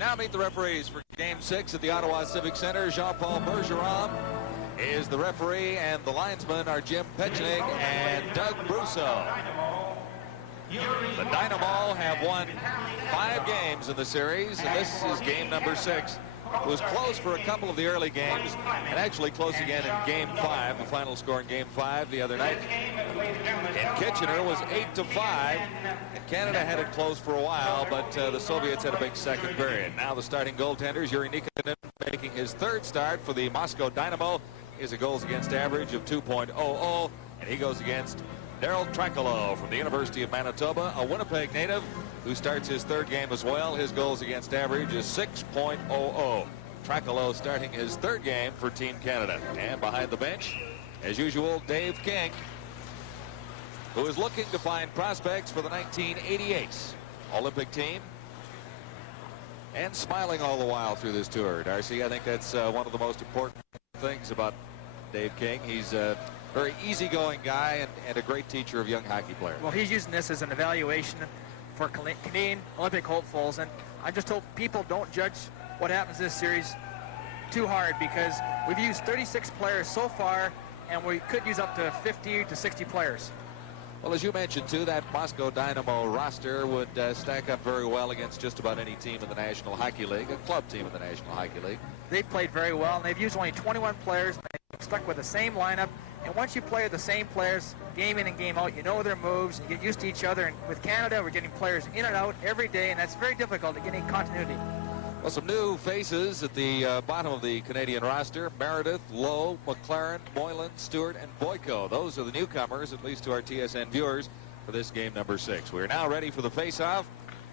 Now meet the referees for Game 6 at the Ottawa Civic Center. Jean-Paul Bergeron is the referee, and the linesmen are Jim Petchnig and Doug Brousseau. The Dynamo have won 5 games in the series, and this is game number 6. It was close for a couple of the early games, and actually close again in Game 5. The final score in Game 5 the other night in Kitchener was 8-5. And Canada had it close for a while, but the Soviets had a big second period. Now the starting goaltenders, Yuri Nikinin making his 3rd start for the Moscow Dynamo. He has a goals against average of 2.00, and he goes against Daryl Trakalo from the University of Manitoba, a Winnipeg native who starts his 3rd game as well. His goals against average is 6.00. Trakalo starting his 3rd game for Team Canada. And behind the bench, as usual, Dave King, who is looking to find prospects for the 1988 Olympic team, and smiling all the while through this tour. Darcy, I think that's one of the most important things about Dave King. He's a very easygoing guy and a great teacher of young hockey players. Well, he's using this as an evaluation for Canadian Olympic hopefuls, and I just hope people don't judge what happens this series too hard, because we've used 36 players so far, and we could use up to 50 to 60 players. Well, as you mentioned, too, that Moscow Dynamo roster would stack up very well against just about any team in the National Hockey League, a club team in the National Hockey League. They've played very well, and they've used only 21 players, and they've stuck with the same lineup. And once you play with the same players game in and game out, you know their moves, and you get used to each other. And with Canada, we're getting players in and out every day, and that's very difficult to get any continuity. Well, some new faces at the bottom of the Canadian roster: Meredith, Lowe, McLaren, Moylan, Stewart, and Boyko. Those are the newcomers, at least to our TSN viewers, for this game number 6. We are now ready for the face-off.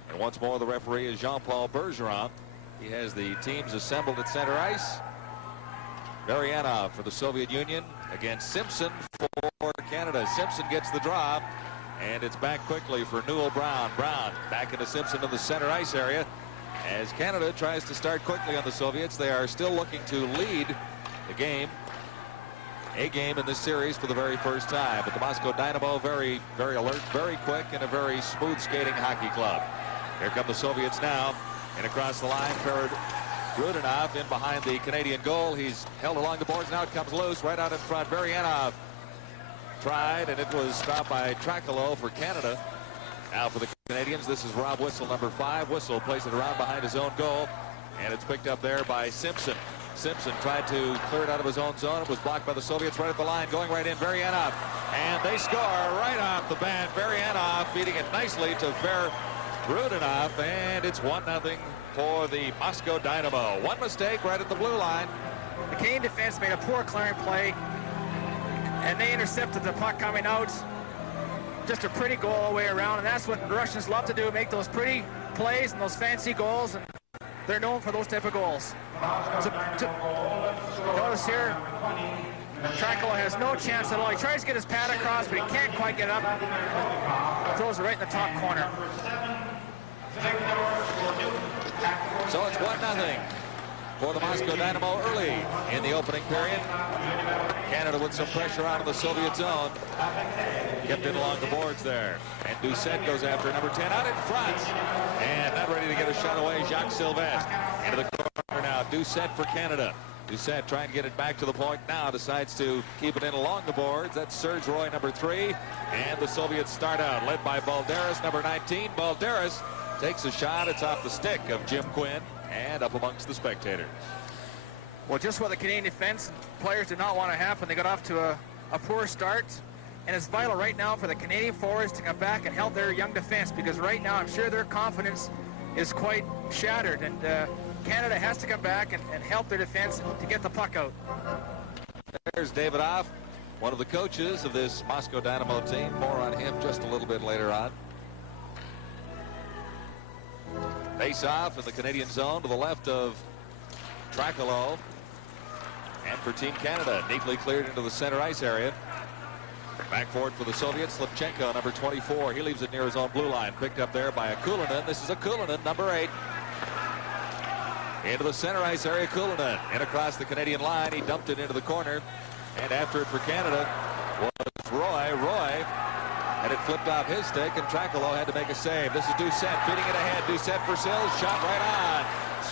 And once more, the referee is Jean-Paul Bergeron. He has the teams assembled at center ice. Varianov for the Soviet Union against Simpson for Canada. Simpson gets the draw, and it's back quickly for Newell Brown. Brown back into Simpson in the center ice area. As Canada tries to start quickly on the Soviets, they are still looking to lead the game, a game in this series for the very first time. But the Moscow Dynamo, very, very alert, very quick, and a very smooth skating hockey club. Here come the Soviets now, and across the line, Rudinov in behind the Canadian goal. He's held along the boards. Now it comes loose right out in front. Varianov tried, and it was stopped by Trakalo for Canada. Now for the Canadians, this is Rob Whistle, number 5. Whistle plays it around behind his own goal, and it's picked up there by Simpson. Simpson tried to clear it out of his own zone. It was blocked by the Soviets right at the line, going right in. Varianov, and they score right off the bat. Varianov feeding it nicely to Rudinov, and it's 1-0 for the Moscow Dynamo. One mistake right at the blue line. The Canadian defense made a poor clearing play, and they intercepted the puck coming out. Just a pretty goal all the way around, and that's what the Russians love to do, make those pretty plays and those fancy goals, and they're known for those type of goals. Notice here, Trakalo has no chance at all. He tries to get his pad across, but he can't quite get it up. Throws it right in the top corner. So it's 1-0 for the Moscow Dynamo early in the opening period. Canada with some pressure out of the Soviet zone. Kept it along the boards there. And Doucette goes after number 10 out in front. And not ready to get a shot away, Jacques Sylvestre. Into the corner now, Doucette for Canada. Doucette trying to get it back to the point now, decides to keep it in along the boards. That's Serge Roy, number 3. And the Soviets start out, led by Balderas, number 19. Balderas takes a shot. It's off the stick of Jim Quinn and up amongst the spectators. Well, just what the Canadian defense players did not want to happen. They got off to a poor start, and it's vital right now for the Canadian forwards to come back and help their young defense, because right now I'm sure their confidence is quite shattered, and Canada has to come back and help their defense to get the puck out. There's Davidoff, one of the coaches of this Moscow Dynamo team. More on him just a little bit later on. Face off in the Canadian zone to the left of Trakalo. And for Team Canada, neatly cleared into the center ice area. Back forward for the Soviets, Slipchenko, number 24. He leaves it near his own blue line. Picked up there by Akulinen. This is Akulinen, number 8. Into the center ice area, Akulinen. And across the Canadian line, he dumped it into the corner. And after it for Canada was Roy. Roy had it flipped off his stick, and Trakalo had to make a save. This is Doucette feeding it ahead. Doucette for Sills, shot right on.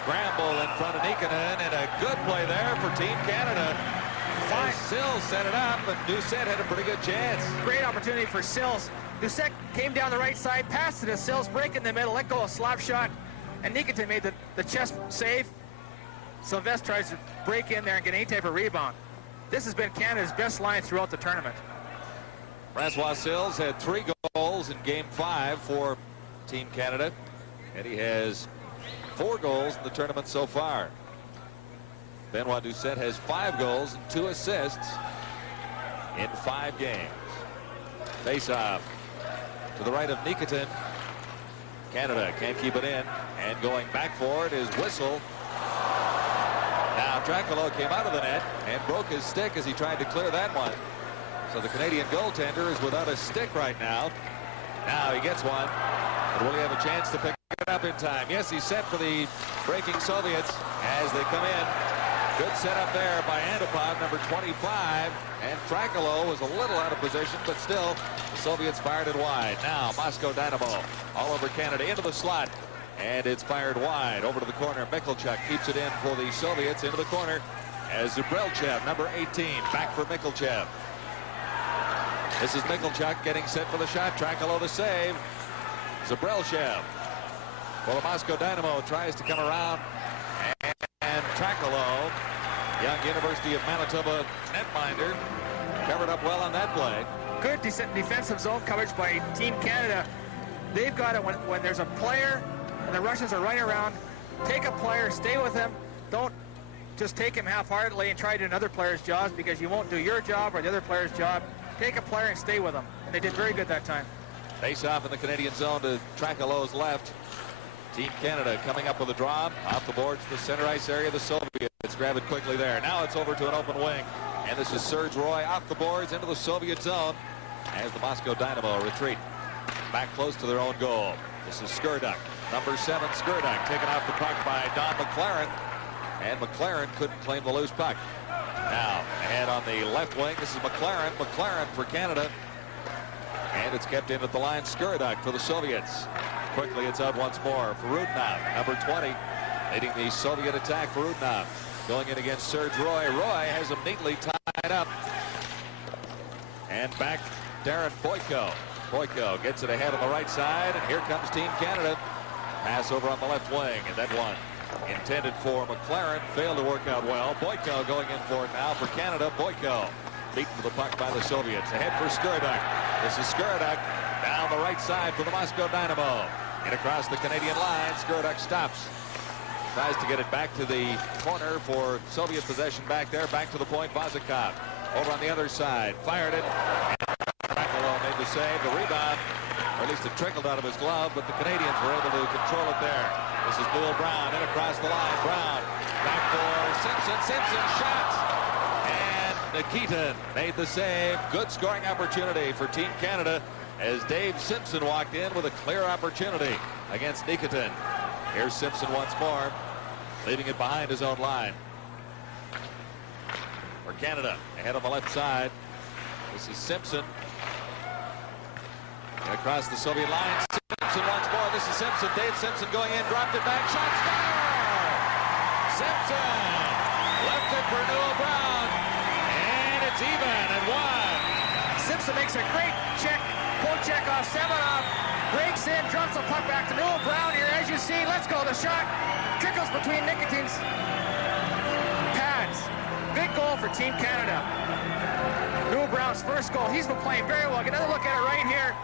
scramble in front of Nikkanen, and a good play there for Team Canada. Sills set it up, but Doucette had a pretty good chance. Great opportunity for Sills. Doucette came down the right side, passed it to Sills, break in the middle, let go a slap shot, and Nikkanen made the chest save. Sylvestre tries to break in there and get any type of rebound. This has been Canada's best line throughout the tournament. Francois Sills had 3 goals in Game 5 for Team Canada, and he has 4 goals in the tournament so far. Benoit Doucette has 5 goals and 2 assists in 5 games. Face-off to the right of Nikkanen. Canada can't keep it in, and going back for it is Whistle. Now Dracula came out of the net and broke his stick as he tried to clear that one. So the Canadian goaltender is without a stick right now. Now he gets one, but will he have a chance to pick it up in time? Yes, he's set for the breaking Soviets as they come in. Good setup there by Antipov, number 25, and Dracula was a little out of position, but still the Soviets fired it wide. Now Moscow Dynamo all over Canada into the slot, and it's fired wide over to the corner. Mikhalchuk keeps it in for the Soviets into the corner as Zubrelchev, number 18, back for Mikhalchev. This is Mikhalchuk getting set for the shot. Dracula the save. Zubrelchev. Well, the Moscow Dynamo tries to come around, and Dracula, young University of Manitoba netminder, covered up well on that play. Good defensive zone coverage by Team Canada. They've got it when there's a player and the Russians are running around. Take a player, stay with him. Don't just take him half-heartedly and try to do another player's job, because you won't do your job or the other player's job. Take a player and stay with him. And they did very good that time. Face off in the Canadian zone to Dracula's left. Team Canada coming up with a draw off the boards to the center ice area. The Soviets grab it quickly there. Now it's over to an open wing, and this is Serge Roy off the boards into the Soviet zone as the Moscow Dynamo retreat back close to their own goal. This is Skurduk, number 7 Skurduk, taken off the puck by Don McLaren, and McLaren couldn't claim the loose puck. Now ahead on the left wing, this is McLaren for Canada, and it's kept in at the line. Skurduk for the Soviets. Quickly, it's out once more for Rudnov, number 20, leading the Soviet attack for Rudnov. Going in against Serge Roy. Roy has him neatly tied up. And back, Darren Boyko. Boyko gets it ahead on the right side, and here comes Team Canada. Pass over on the left wing, and that one intended for McLaren failed to work out well. Boyko going in for it now for Canada. Boyko beaten to the puck by the Soviets. Ahead for Skurduk. This is Skurduk down the right side for the Moscow Dynamo. And across the Canadian line, Skurduk stops. Tries to get it back to the corner for Soviet possession back there. Back to the point, Vazikov. Over on the other side, fired it. Dracula made the save. The rebound, or at least it trickled out of his glove, but the Canadians were able to control it there. This is Bill Brown in across the line. Brown back for Simpson. Simpson shot. And Nikitin made the save. Good scoring opportunity for Team Canada as Dave Simpson walked in with a clear opportunity against Nikitin. Here's Simpson once more, leaving it behind his own line. For Canada, ahead on the left side, this is Simpson. And across the Soviet line, Simpson once more. This is Simpson. Dave Simpson going in, dropped it back, shot, score! Simpson left it for Newell Brown, and it's even at 1. Simpson makes a great check. Pull check off Semenov, breaks in, drops the puck back to Newell Brown here. As you see, let's go. The shot trickles between Nikitin's pads. Big goal for Team Canada. Newell Brown's first goal. He's been playing very well. Get another look at it right here.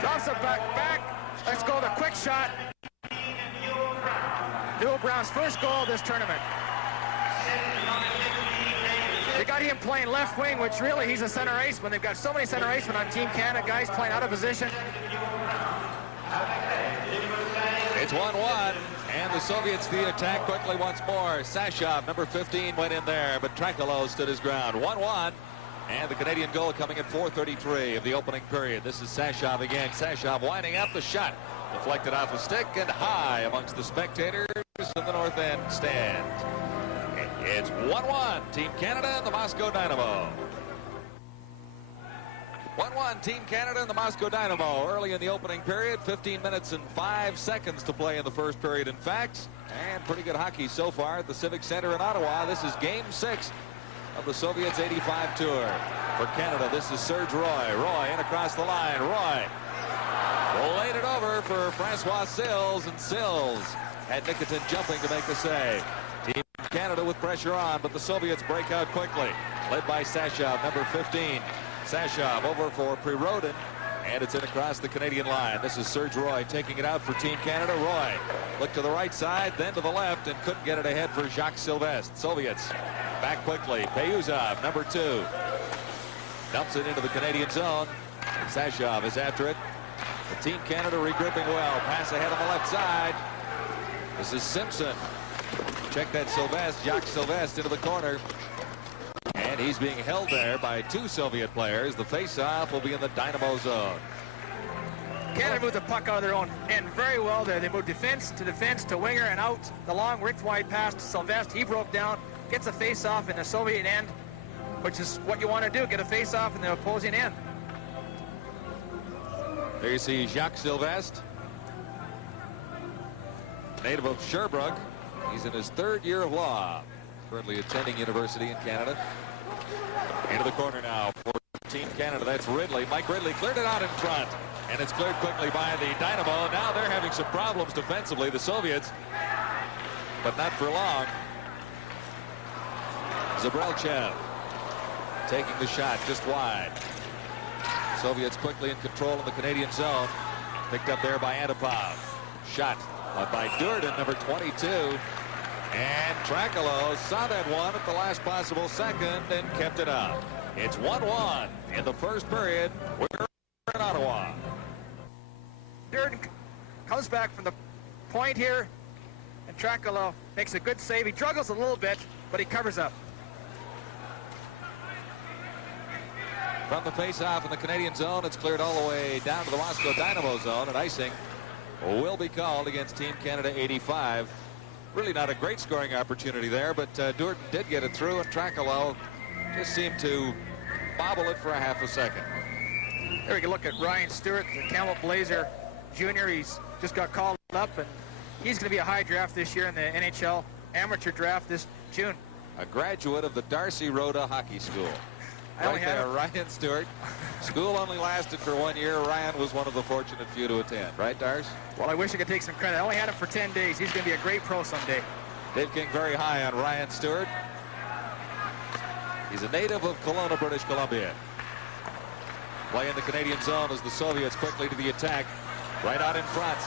Drops the puck back. Let's go. The quick shot. Newell Brown's first goal of this tournament. They got him playing left wing, which really he's a center iceman. They've got so many center icemen on Team Canada, guys playing out of position. It's 1-1, and the Soviets the attack quickly once more. Sashov, number 15, went in there, but Dracula stood his ground. 1-1, and the Canadian goal coming at 4:33 of the opening period. This is Sashov again. Sashov winding up the shot. Deflected off a stick and high amongst the spectators in the north end stand. It's 1-1, Team Canada and the Moscow Dynamo. 1-1, Team Canada and the Moscow Dynamo. Early in the opening period, 15 minutes and 5 seconds to play in the first period, in fact. And pretty good hockey so far at the Civic Center in Ottawa. This is Game 6 of the Soviets' 85 tour. For Canada, this is Serge Roy. Roy in across the line. Roy laid it over for Francois Sills, and Sills had Nikitin jumping to make the save. Team Canada with pressure on, but the Soviets break out quickly. Led by Sashov, number 15. Sashov over for Prirodin, and it's in across the Canadian line. This is Serge Roy taking it out for Team Canada. Roy looked to the right side, then to the left, and couldn't get it ahead for Jacques Sylvestre. Soviets back quickly. Payuzov, number 2. Dumps it into the Canadian zone. Sashov is after it. The Team Canada regrouping well. Pass ahead on the left side. This is Simpson. Check that Sylvestre, Jacques Sylvestre into the corner. And he's being held there by 2 Soviet players. The face-off will be in the Dynamo zone. Canada moved the puck out of their own end very well there. They moved defense to winger and out. The long width-wide pass to Sylvestre. He broke down, gets a face-off in the Soviet end, which is what you want to do, get a face-off in the opposing end. There you see Jacques Sylvestre, native of Sherbrooke. He's in his 3rd year of law, currently attending university in Canada. Into the corner now for Team Canada. That's Ridley. Mike Ridley cleared it out in front, and it's cleared quickly by the Dynamo. Now they're having some problems defensively, the Soviets, but not for long. Zabrelchev taking the shot just wide. Soviets quickly in control in the Canadian zone. Picked up there by Antipov. Shot by Durden, number 22. And Trakalo saw that one at the last possible second and kept it up. It's 1-1 in the first period. We're in Ottawa. Durden comes back from the point here, and Trakalo makes a good save. He struggles a little bit, but he covers up. From the face-off in the Canadian zone, it's cleared all the way down to the Moscow Dynamo zone, and icing will be called against Team Canada 85. Really not a great scoring opportunity there, but Durden did get it through, and Trakalo just seemed to bobble it for a half a second. There we can look at Ryan Stewart, the Camel Blazer Jr. He's just got called up, and he's going to be a high draft this year in the NHL amateur draft this June. A graduate of the Darcy Rhoda Hockey School. Right there, Ryan Stewart. School only lasted for 1 year. Ryan was one of the fortunate few to attend. Right, Darce? Well, I wish I could take some credit. I only had him for 10 days. He's going to be a great pro someday. Dave King very high on Ryan Stewart. He's a native of Kelowna, British Columbia. Play in the Canadian zone as the Soviets quickly to the attack. Right out in front.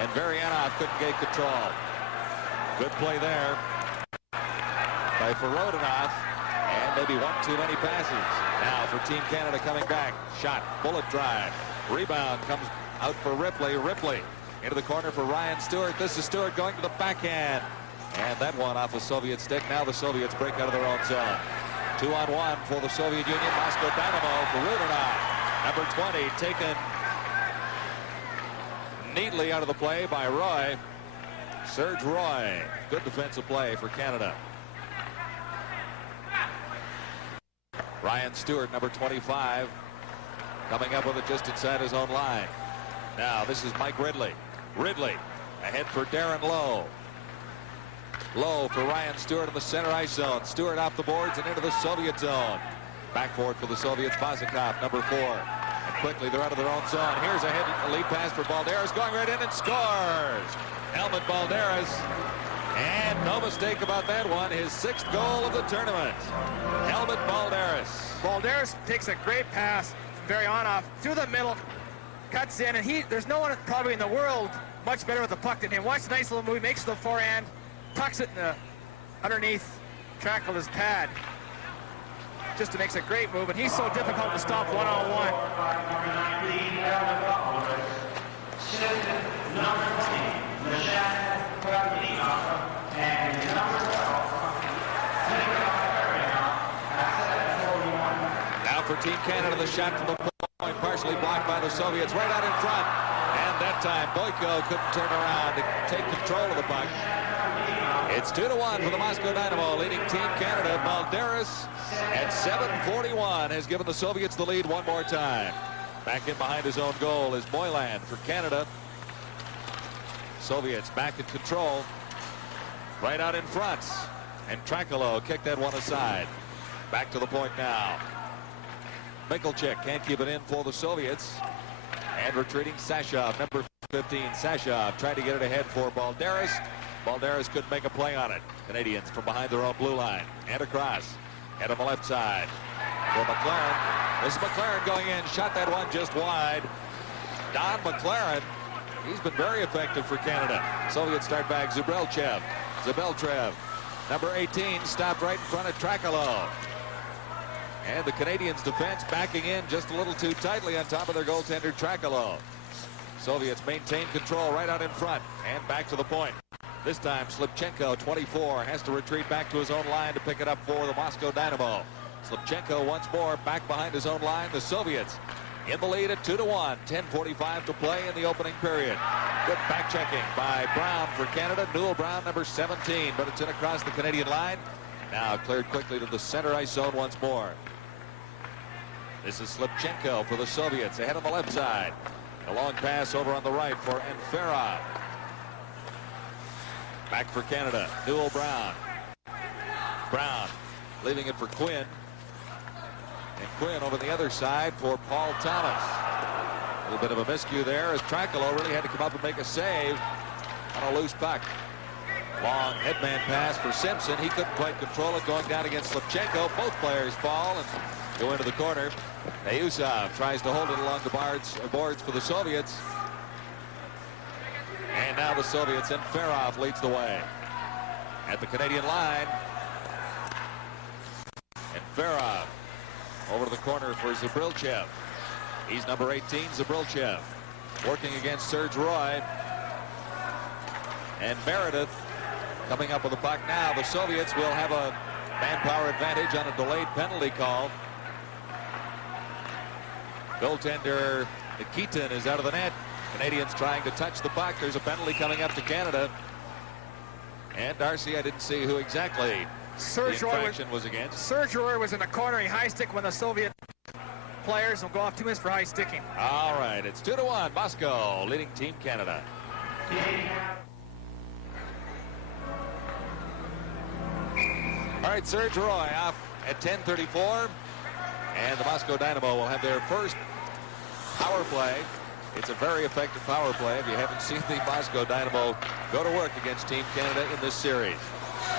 And Varianov couldn't get control. Good play there by Ferodinov. And maybe one too many passes. Now for Team Canada coming back. Shot, bullet drive. Rebound comes out for Ripley. Ripley into the corner for Ryan Stewart. This is Stewart going to the backhand. And that one off a Soviet stick. Now the Soviets break out of their own zone. 2-on-1 for the Soviet Union. Moscow Dynamo for Rudinov. Number 20 taken neatly out of the play by Roy. Serge Roy. Good defensive play for Canada. Ryan Stewart, number 25, coming up with it just inside his own line. Now this is Mike Ridley. Ridley ahead for Darren Lowe. Lowe for Ryan Stewart in the center ice zone. Stewart off the boards and into the Soviet zone. Back for it for the Soviets. Vazikov, number 4. And quickly they're out of their own zone. Here's a lead pass for Balderas, going right in and scores. Helmut Balderas. And no mistake about that one, his 6th goal of the tournament. Helmut Balderas. Balderas takes a great pass, Varianov through the middle, cuts in, and there's no one probably in the world much better with the puck than him. Watch the nice little move, makes the forehand, tucks it in the underneath Trakalo's pad. Just makes a great move, and he's so difficult to stop one-on-one. Now for Team Canada, the shot from the point, partially blocked by the Soviets, right out in front. And that time, Boyko couldn't turn around to take control of the puck. It's 2-1 for the Moscow Dynamo, leading Team Canada. Balderas at 7:41 has given the Soviets the lead one more time. Back in behind his own goal is Moylan for Canada. Soviets back in control. Right out in front. And Trakalo kicked that one aside. Back to the point now. Mikulchik can't keep it in for the Soviets. And retreating Sashov, number 15. Sashov tried to get it ahead for Balderas. Balderas couldn't make a play on it. Canadians from behind their own blue line. And across. And on the left side for McLaren. This is McLaren going in. Shot that one just wide. Don McLaren. He's been very effective for Canada. Soviets start back. Zubelchev. Zubeltrev. Number 18 stopped right in front of Trakalo. And the Canadians' defense backing in just a little too tightly on top of their goaltender Trakalo. Soviets maintain control right out in front and back to the point. This time Slipchenko, 24, has to retreat back to his own line to pick it up for the Moscow Dynamo. Slipchenko once more back behind his own line. The Soviets in the lead at 2-1. 10:45 to play in the opening period. Good back checking by Brown for Canada. Newell Brown, number 17, but it's in across the Canadian line. Now cleared quickly to the center ice zone once more. This is Slipchenko for the Soviets ahead on the left side. A long pass over on the right for Enferov. Back for Canada. Newell Brown. Brown leaving it for Quinn. And Quinn over the other side for Paul Thomas. A little bit of a miscue there as Trakalo really had to come up and make a save on a loose puck. Long headman pass for Simpson. He couldn't quite control it going down against Slipchenko. Both players fall and go into the corner. Ayusov tries to hold it along the boards for the Soviets. And now the Soviets, and Ferov leads the way. At the Canadian line. And Ferov over to the corner for Zubelchev. He's number 18, Zubelchev. Working against Serge Roy. And Meredith coming up with the puck now. The Soviets will have a manpower advantage on a delayed penalty call. Goaltender Nikitin is out of the net. Canadians trying to touch the puck. There's a penalty coming up to Canada. And Darcy, I didn't see who exactly Serge the infraction was against. Serge Roy was in the corner. He high stick when the Soviet players will go off 2 minutes for high sticking. All right, it's 2-1. Moscow leading Team Canada. All right, Serge Roy off at 10:34. And the Moscow Dynamo will have their first power play. It's a very effective power play. If you haven't seen the Moscow Dynamo go to work against Team Canada in this series.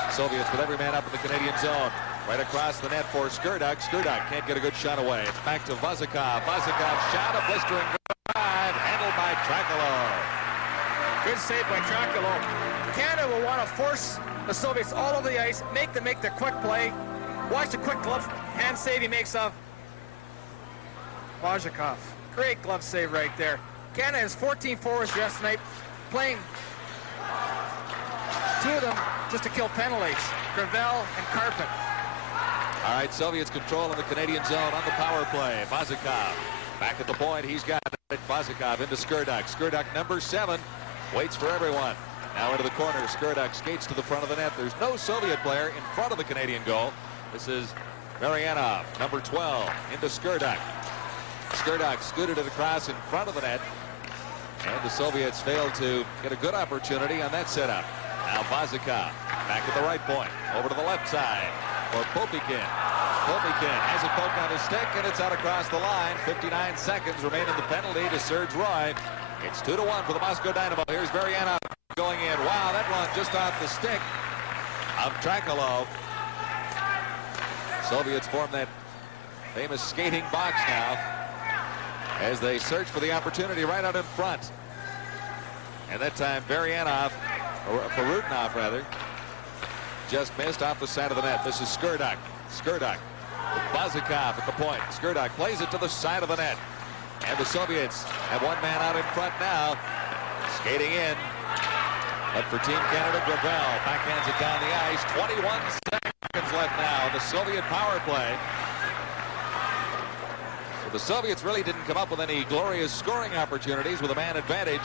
Soviets with every man up in the Canadian zone. Right across the net for Skurduk. Skurduk can't get a good shot away. It's back to Vazikov. Vazikov shot, a blistering drive, handled by Trakalo. Good save by Trakalo. Canada will want to force the Soviets all over the ice, make them make their quick play. Watch the quick glove hand save he makes of Vazikov. Great glove save right there. Canada has 14 forwards dressed tonight, playing 2 of them just to kill penalties, Gravel and Carpet. All right, Soviets control in the Canadian zone on the power play. Vazikov back at the point. He's got it. Vazikov into Skurduk. Skurduk, number 7, waits for everyone. Now into the corner. Skurduk skates to the front of the net. There's no Soviet player in front of the Canadian goal. This is Marianov, number 12, into Skurduk. Skurduk scooted it across in front of the net. And the Soviets failed to get a good opportunity on that setup. Now Vazikov back at the right point. Over to the left side for Popikin. Popikin has it poked on his stick, and it's out across the line. 59 seconds remain in the penalty to Serge Roy. It's 2-1 for the Moscow Dynamo. Here's Marianov going in. Wow, that one just off the stick of Trakalo. Soviets form that famous skating box now as they search for the opportunity right out in front. And that time Varianov, or Farutnov rather, just missed off the side of the net. This is Skurduk. Skurduk with Vazikov at the point. Skurduk plays it to the side of the net. And the Soviets have one man out in front now. Skating in. But for Team Canada, Gravel backhands it down the ice. 21 seconds left now. The Soviet power play. So the Soviets really didn't come up with any glorious scoring opportunities with a man advantage.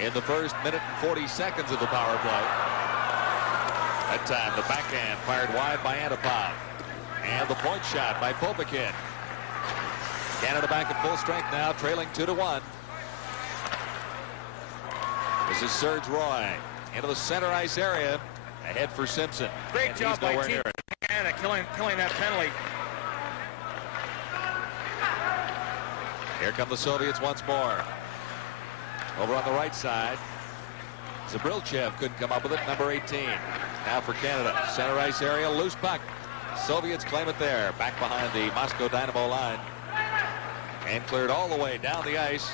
in the first minute and 40 seconds of the power play. That time, the backhand fired wide by Antipov. And the point shot by Popikin. Canada back at full strength now, trailing 2-1. This is Serge Roy into the center ice area. Ahead for Simpson. Great job by Team Canada killing that penalty. Here come the Soviets once more. Over on the right side. Zabrilchev couldn't come up with it. Number 18. Now for Canada. Center ice area. Loose puck. Soviets claim it there. Back behind the Moscow Dynamo line. And cleared all the way down the ice.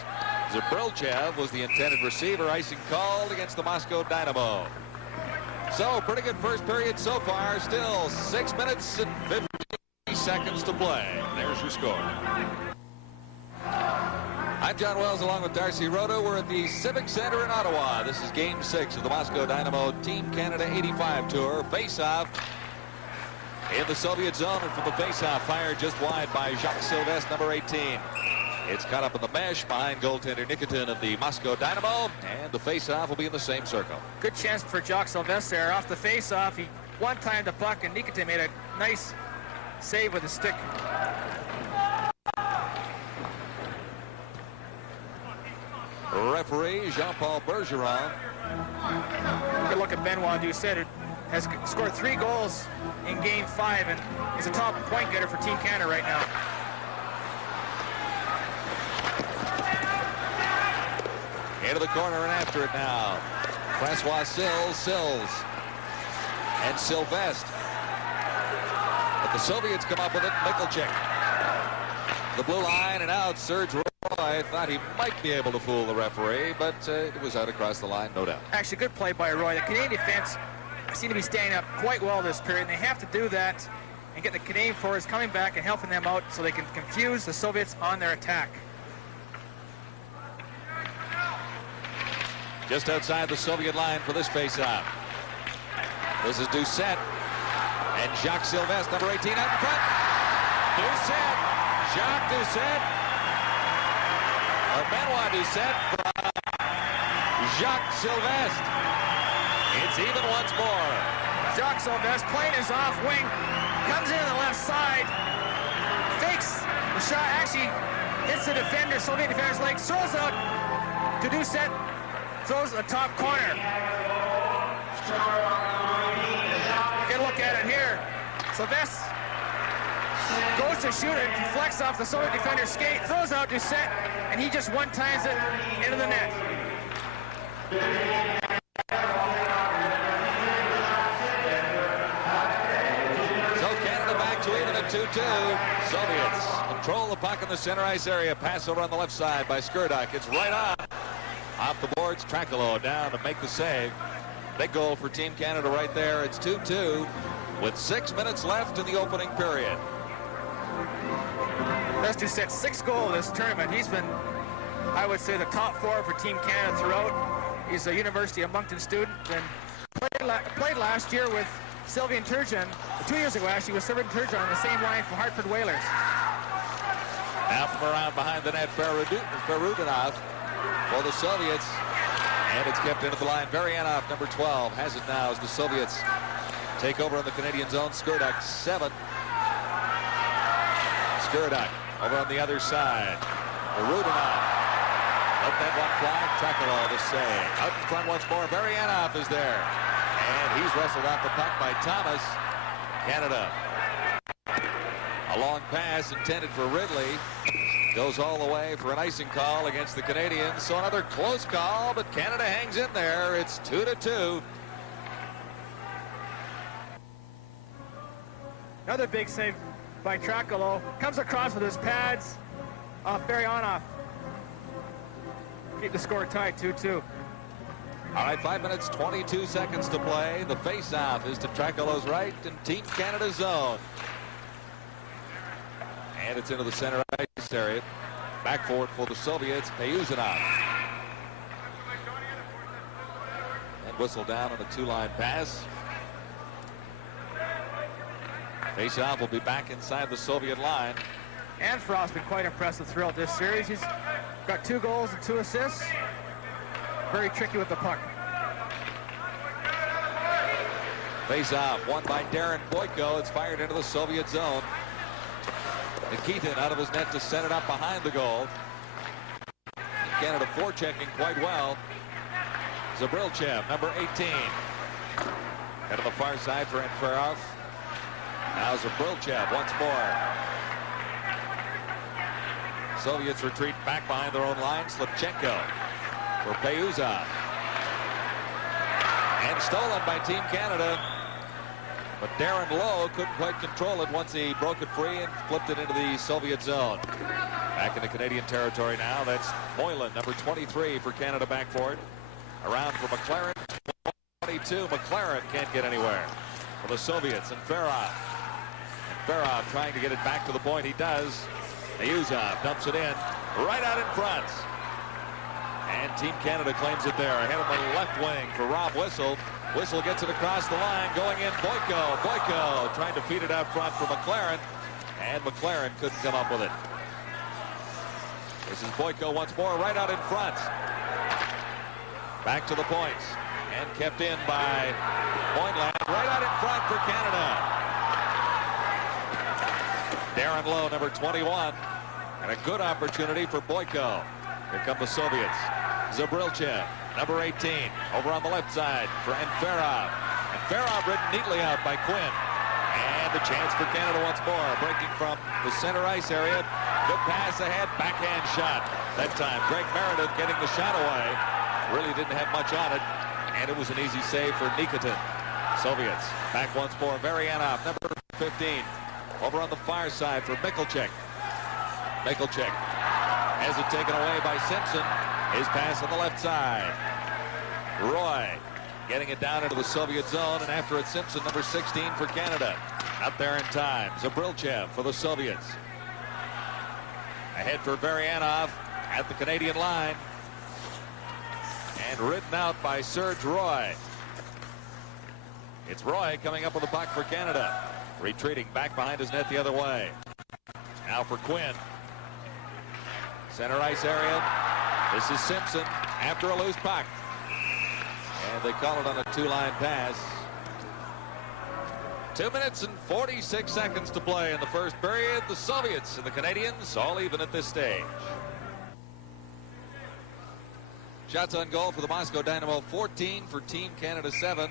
Zabrilchev was the intended receiver. Icing called against the Moscow Dynamo. So pretty good first period so far. Still 6 minutes and 50 seconds to play. There's your score. I'm John Wells along with Darcy Roto. We're at the Civic Center in Ottawa. This is Game 6 of the Moscow Dynamo Team Canada 85 Tour. Face-off in the Soviet zone, and from the face-off fired just wide by Jacques Sylvestre, number 18. It's caught up in the mesh behind goaltender Nikitin of the Moscow Dynamo, and the face-off will be in the same circle. Good chance for Jacques Sylvestre there. Off the face-off, he one-timed the puck, and Nikitin made a nice save with his stick. Referee Jean-Paul Bergeron. Good look at Benoit Doucet, has scored 3 goals in Game 5 and is a top point getter for Team Canada right now. Into the corner and after it now. Francois Sills, and Sylvestre. But the Soviets come up with it. Michalczyk. The blue line and out. Serge Roy thought he might be able to fool the referee, but it was out across the line, no doubt. Actually, good play by Roy. The Canadian defense seem to be standing up quite well this period, and they have to do that and get the Canadian forwards coming back and helping them out so they can confuse the Soviets on their attack. Just outside the Soviet line for this face-off. This is Doucet and Jacques Sylvestre, number 18, out in front. Doucet, Jacques Doucet, or Benoit Doucet from Jacques Sylvestre. It's even once more. Jacques Sylvestre playing his off wing, comes in on the left side, fakes the shot, actually hits the defender, Soviet defender's leg, throws out to Doucet, throws the top corner. Get a look at it here. Sylvestre goes to shoot it, deflects off the Soviet defender's skate, throws out Doucet, and he just one-times it into the net. So Canada back to even at 2-2. Soviets control the puck in the center ice area. Pass over on the left side by Skurdok. It's right on. Off the boards, Trakalo down to make the save. Big goal for Team Canada right there. It's 2-2 with 6 minutes left in the opening period. That's Doucet's 6th goal of this tournament. He's been, I would say, the top forward for Team Canada throughout. He's a University of Moncton student and played last year with Sylvain Turgeon, 2 years ago actually, with Sylvain Turgeon on the same line for Hartford Whalers. Now from around behind the net, Farudinov for the Soviets, and it's kept into the line. Varianov, number 12, has it now as the Soviets take over in the Canadian zone. Skurdok 7. Skurdok over on the other side. Farudinov let that one fly. Trakalo the save. Out in front once more. Varianov is there, and he's wrestled off the puck by Thomas. Canada. A long pass intended for Ridley. Goes all the way for an icing call against the Canadians. So another close call, but Canada hangs in there. It's 2-2. Another big save by Trakalo. Comes across with his pads off Barionov. Keep the score tied, 2-2. All right, 5 minutes, 22 seconds to play. The face-off is to Trakalo's right in Team Canada's zone. And it's into the center ice area. Back for it for the Soviets, Payuzanov. And whistle down on a 2-line pass. Face-off will be back inside the Soviet line. And Frost's been quite impressive throughout this series. He's got 2 goals and 2 assists. very tricky with the puck. Face off, won by Darren Boyko. It's fired into the Soviet zone. Nikitin out of his net to set it up behind the goal. Canada forechecking quite well. Zabrilchev, number 18. Head on the far side for Enferov. Now Zabrilchev once more. Soviets retreat back behind their own line. Slipchenko for Payuzov. And stolen by Team Canada. But Darren Lowe couldn't quite control it once he broke it free and flipped it into the Soviet zone. Back into Canadian territory now. That's Moylan, number 23 for Canada back for it. Around for McLaren, 22. McLaren can't get anywhere for the Soviets. And Ferrov trying to get it back to the point. He does. Ayuzov dumps it in right out in front. And Team Canada claims it there. Ahead of the left wing for Rob Whistle. Whistle gets it across the line. Going in, Boyko. Boyko trying to feed it out front for McLaren. And McLaren couldn't come up with it. This is Boyko once more right out in front. Back to the points. And kept in by Moylan. Right out in front for Canada. Darren Lowe, number 21. And a good opportunity for Boyko. Here come the Soviets. Zabrilchev, number 18, over on the left side for Enferov. Enferov ridden neatly out by Quinn. And a chance for Canada once more. Breaking from the center ice area. Good pass ahead, backhand shot. That time, Greg Meredith getting the shot away. Really didn't have much on it. And it was an easy save for Nikitin. Soviets back once more. Varianov, number 15, over on the far side for Mikulchek. Mikulchek has it taken away by Simpson. His pass on the left side. Roy getting it down into the Soviet zone, and after it, Simpson, number 16 for Canada. Out there in time. Zabrilchev for the Soviets. Ahead for Varianov at the Canadian line. And ridden out by Serge Roy. It's Roy coming up with the puck for Canada. Retreating back behind his net the other way. Now for Quinn. Center ice area. This is Simpson after a loose puck. And they call it on a two-line pass. 2 minutes and 46 seconds to play in the first period. The Soviets and the Canadians all even at this stage. Shots on goal for the Moscow Dynamo, 14 for Team Canada 7.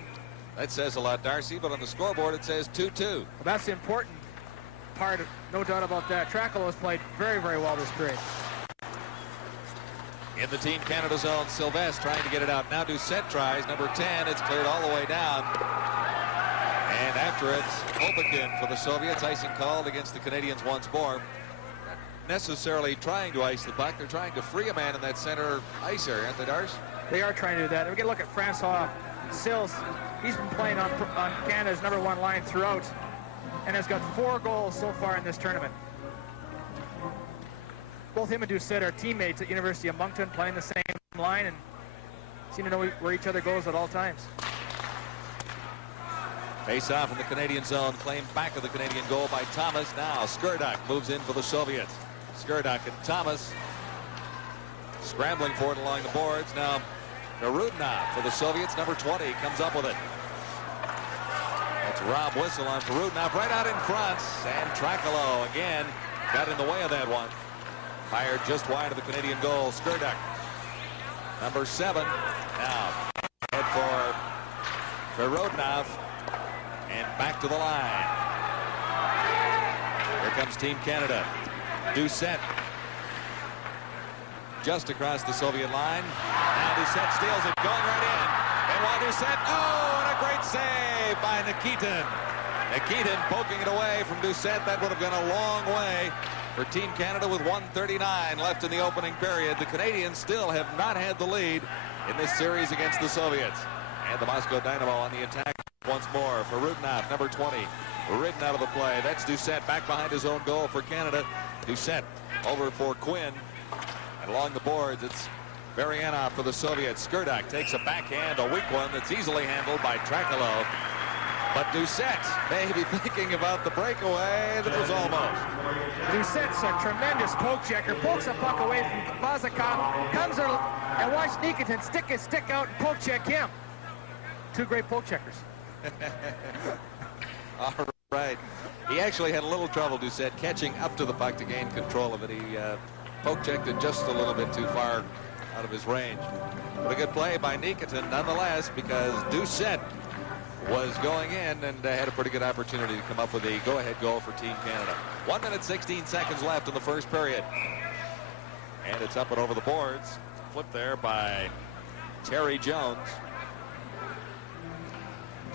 That says a lot, Darcy, but on the scoreboard it says 2-2. Well, that's the important part, no doubt about that. Tracolo has played very, very well this period. In the Team Canada zone, Sylvestre trying to get it out. Now Doucette tries, number 10. It's cleared all the way down. And after it, Obakin for the Soviets. Icing called against the Canadians once more. Not necessarily trying to ice the puck. They're trying to free a man in that center ice area, aren't they, Dars? They are trying to do that. We're going to look at Francois Sills. He's been playing on Canada's number 1 line throughout and has got 4 goals so far in this tournament. Both him and Doucette are teammates at University of Moncton, playing the same line and seem to know where each other goes at all times. Face off in the Canadian zone, claimed back of the Canadian goal by Thomas. Now Skurduk moves in for the Soviets. Skurduk and Thomas scrambling for it along the boards. Now Perudnov for the Soviets, number 20, comes up with it. That's Rob Whistle on Perudnov right out in front. And Tracolo again got in the way of that one. Fired just wide of the Canadian goal. Skurduk, number 7. Now head for Perudnov. And back to the line. Here comes Team Canada. Doucette. Just across the Soviet line. Now Doucette steals it, going right in. And while Doucette, oh, and a great save by Nikitin. Nikitin poking it away from Doucette. That would have gone a long way for Team Canada with 1:39 left in the opening period. The Canadians still have not had the lead in this series against the Soviets. And the Moscow Dynamo on the attack once more for Rudnov, number 20, ridden out of the play. That's Doucette back behind his own goal for Canada. Doucette over for Quinn. And along the boards, it's Varianov for the Soviets. Skurduk takes a backhand, a weak one that's easily handled by Tracolo. But Doucette may be thinking about the breakaway that was almost. Doucette's a tremendous poke checker. Pokes a puck away from Vazakov. Comes and watch Nikitin stick his stick out and poke check him. Two great poke checkers. All right. He actually had a little trouble, Doucette, catching up to the puck to gain control of it. He poke checked it just a little bit too far out of his range. But a good play by Nikitin nonetheless, because Doucette was going in and had a pretty good opportunity to come up with a go-ahead goal for Team Canada. 1 minute 16 seconds left in the first period. And it's up and over the boards. Flipped there by Terry Jones.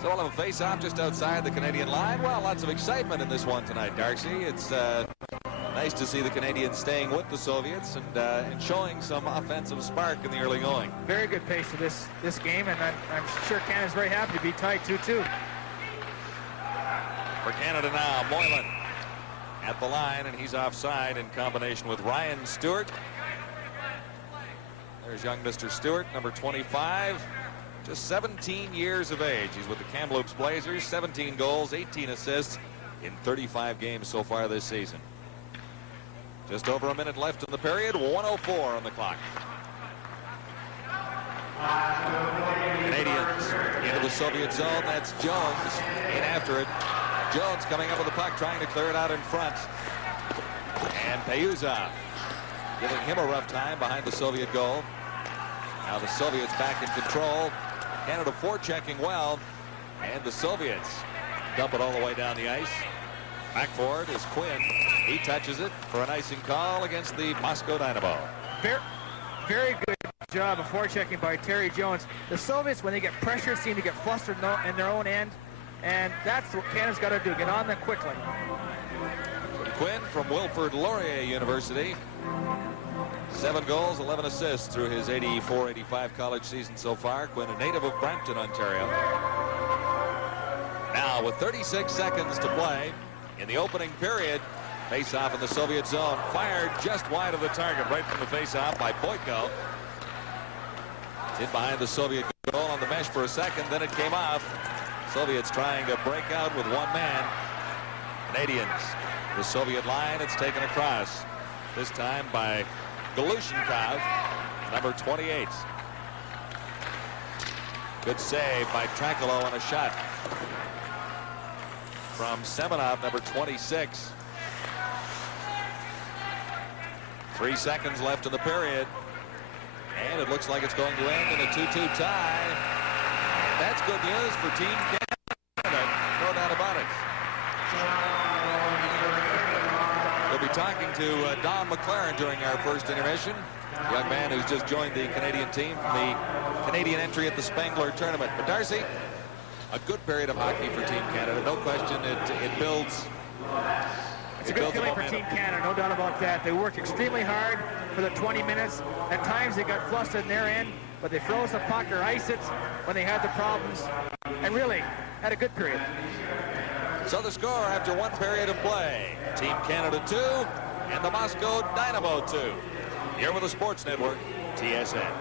So we'll have a face-off just outside the Canadian line. Well, lots of excitement in this one tonight, Darcy. It's nice to see the Canadians staying with the Soviets and showing some offensive spark in the early going. Very good pace to this game, and I'm sure Canada's very happy to be tied 2-2. For Canada now, Moylan at the line, and he's offside in combination with Ryan Stewart. There's young Mr. Stewart, number 25. Just 17 years of age. He's with the Kamloops Blazers. 17 goals, 18 assists in 35 games so far this season. Just over a minute left in the period. 1:04 on the clock. Canadians into the Soviet zone. That's Jones in after it. Jones coming up with the puck, trying to clear it out in front. And Payuzov giving him a rough time behind the Soviet goal. Now the Soviets back in control. Canada forechecking well, and the Soviets dump it all the way down the ice. Back forward is Quinn. He touches it for an icing call against the Moscow Dynamo. Very good job of forechecking by Terry Jones. The Soviets, when they get pressure, seem to get flustered in their own end, and that's what Canada's got to do, get on them quickly. Quinn from Wilfrid Laurier University. 7 goals, 11 assists through his 84-85 college season so far. Quinn, a native of Brampton, Ontario. Now, with 36 seconds to play in the opening period, face-off in the Soviet zone. Fired just wide of the target, right from the face-off by Boyko. It's in behind the Soviet goal on the mesh for a second, then it came off. Soviets trying to break out with one man. Canadians, the Soviet line, it's taken across. This time by Galushenkov, number 28. Good save by Trakalo on a shot from Semenov, number 26. 3 seconds left in the period, and it looks like it's going to end in a 2-2 tie. That's good news for Team Canada, no doubt about it. We'll be talking to Don McLaren during our first intermission. A young man who's just joined the Canadian team from the Canadian entry at the Spengler tournament. But Darcy, a good period of hockey for Team Canada. No question, it builds. It's a good feeling for Team Canada, no doubt about that. They worked extremely hard for the 20 minutes. At times they got flustered in their end, but they froze the puck or iced it when they had the problems, and really had a good period. So the score after 1 period of play, Team Canada 2 and the Moscow Dynamo 2. Here with the Sports Network, TSN.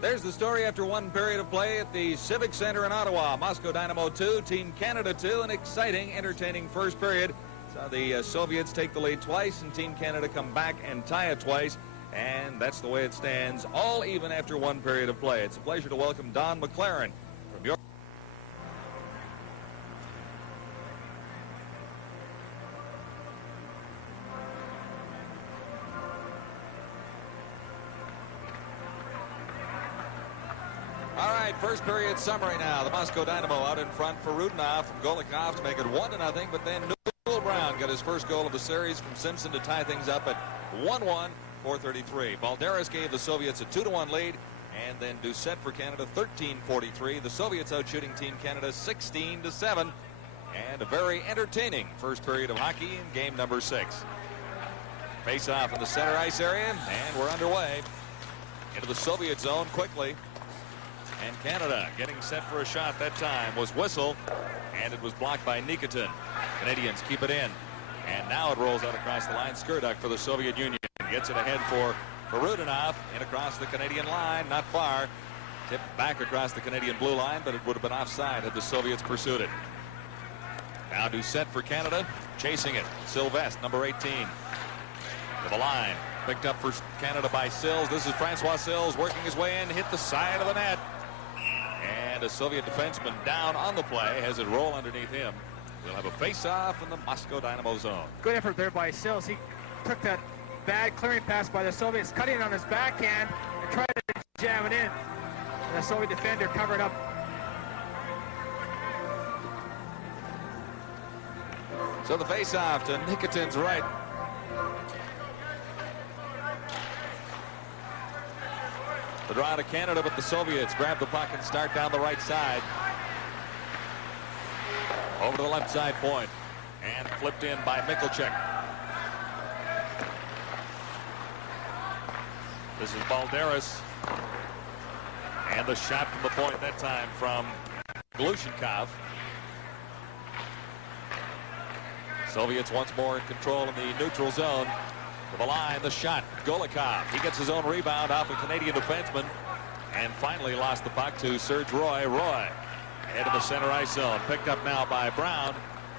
There's the story after 1 period of play at the Civic Center in Ottawa. Moscow Dynamo 2, Team Canada 2. An exciting, entertaining first period. So the Soviets take the lead twice, and Team Canada come back and tie it twice. And that's the way it stands, all even after 1 period of play. It's a pleasure to welcome Don McLaren from your... All right, first period summary now. The Moscow Dynamo out in front for Rudinov from Golikov to make it 1-0, but then Newell Brown got his first goal of the series from Simpson to tie things up at 1-1, 4:33. Balderas gave the Soviets a 2-1 lead, and then Doucette for Canada, 13:43. The Soviets out shooting Team Canada 16-7, and a very entertaining first period of hockey in game number 6. Face off in the center ice area, and we're underway into the Soviet zone quickly. And Canada getting set for a shot that time was Whistle, and it was blocked by Nikitin. Canadians keep it in, and now it rolls out across the line. Skurduk for the Soviet Union gets it ahead for Rudinov in across the Canadian line, not far. Tipped back across the Canadian blue line, but it would have been offside had the Soviets pursued it. Now Doucette for Canada, chasing it. Sylvestre, number 18, to the line. Picked up for Canada by Sills. This is Francois Sills working his way in, hit the side of the net. And a Soviet defenseman down on the play has it roll underneath him. We'll have a face-off in the Moscow Dynamo zone. Good effort there by Sills. He took that bad clearing pass by the Soviets, cutting it on his backhand and tried to jam it in. And the Soviet defender covered up. So the face-off to Nikitin's right. The draw to Canada, but the Soviets grab the puck and start down the right side. Over to the left side point. And flipped in by Mikulchuk. This is Balderas. And the shot from the point that time from Glushenkov. Soviets once more in control in the neutral zone. To the line, the shot, Golikov. He gets his own rebound off a Canadian defenseman. And finally lost the puck to Serge Roy. Roy ahead of the center ice zone. Picked up now by Brown.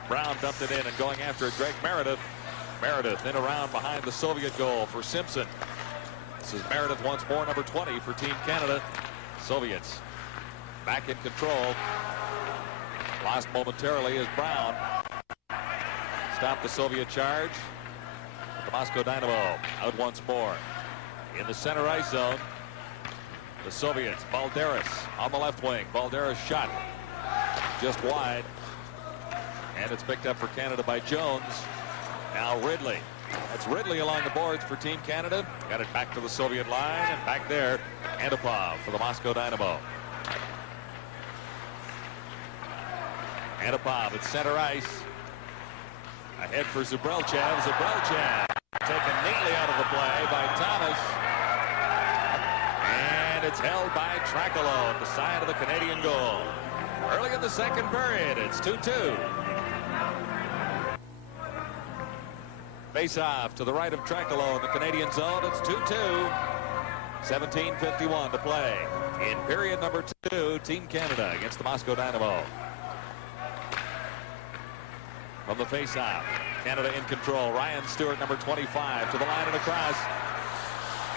Brown dumped it in and going after it, Greg Meredith. Meredith in around behind the Soviet goal for Simpson. This is Meredith once more, number 20 for Team Canada. Soviets back in control. Lost momentarily is Brown. Stopped the Soviet charge. The Moscow Dynamo out once more. In the center ice zone, the Soviets, Balderas on the left wing. Balderas shot just wide. And it's picked up for Canada by Jones. Now Ridley. That's Ridley along the boards for Team Canada. Got it back to the Soviet line, and back there, Antipov for the Moscow Dynamo. Antipov at center ice. Ahead for Zabrelchev. Zabrelchev taken neatly out of the play by Thomas. And it's held by Trakalo at the side of the Canadian goal. Early in the second period, it's 2-2. Face-off to the right of Trakalo in the Canadian zone. It's 2-2. 17:51 to play. In period number 2, Team Canada against the Moscow Dynamo. From the face-off, Canada in control. Ryan Stewart, number 25, to the line and across.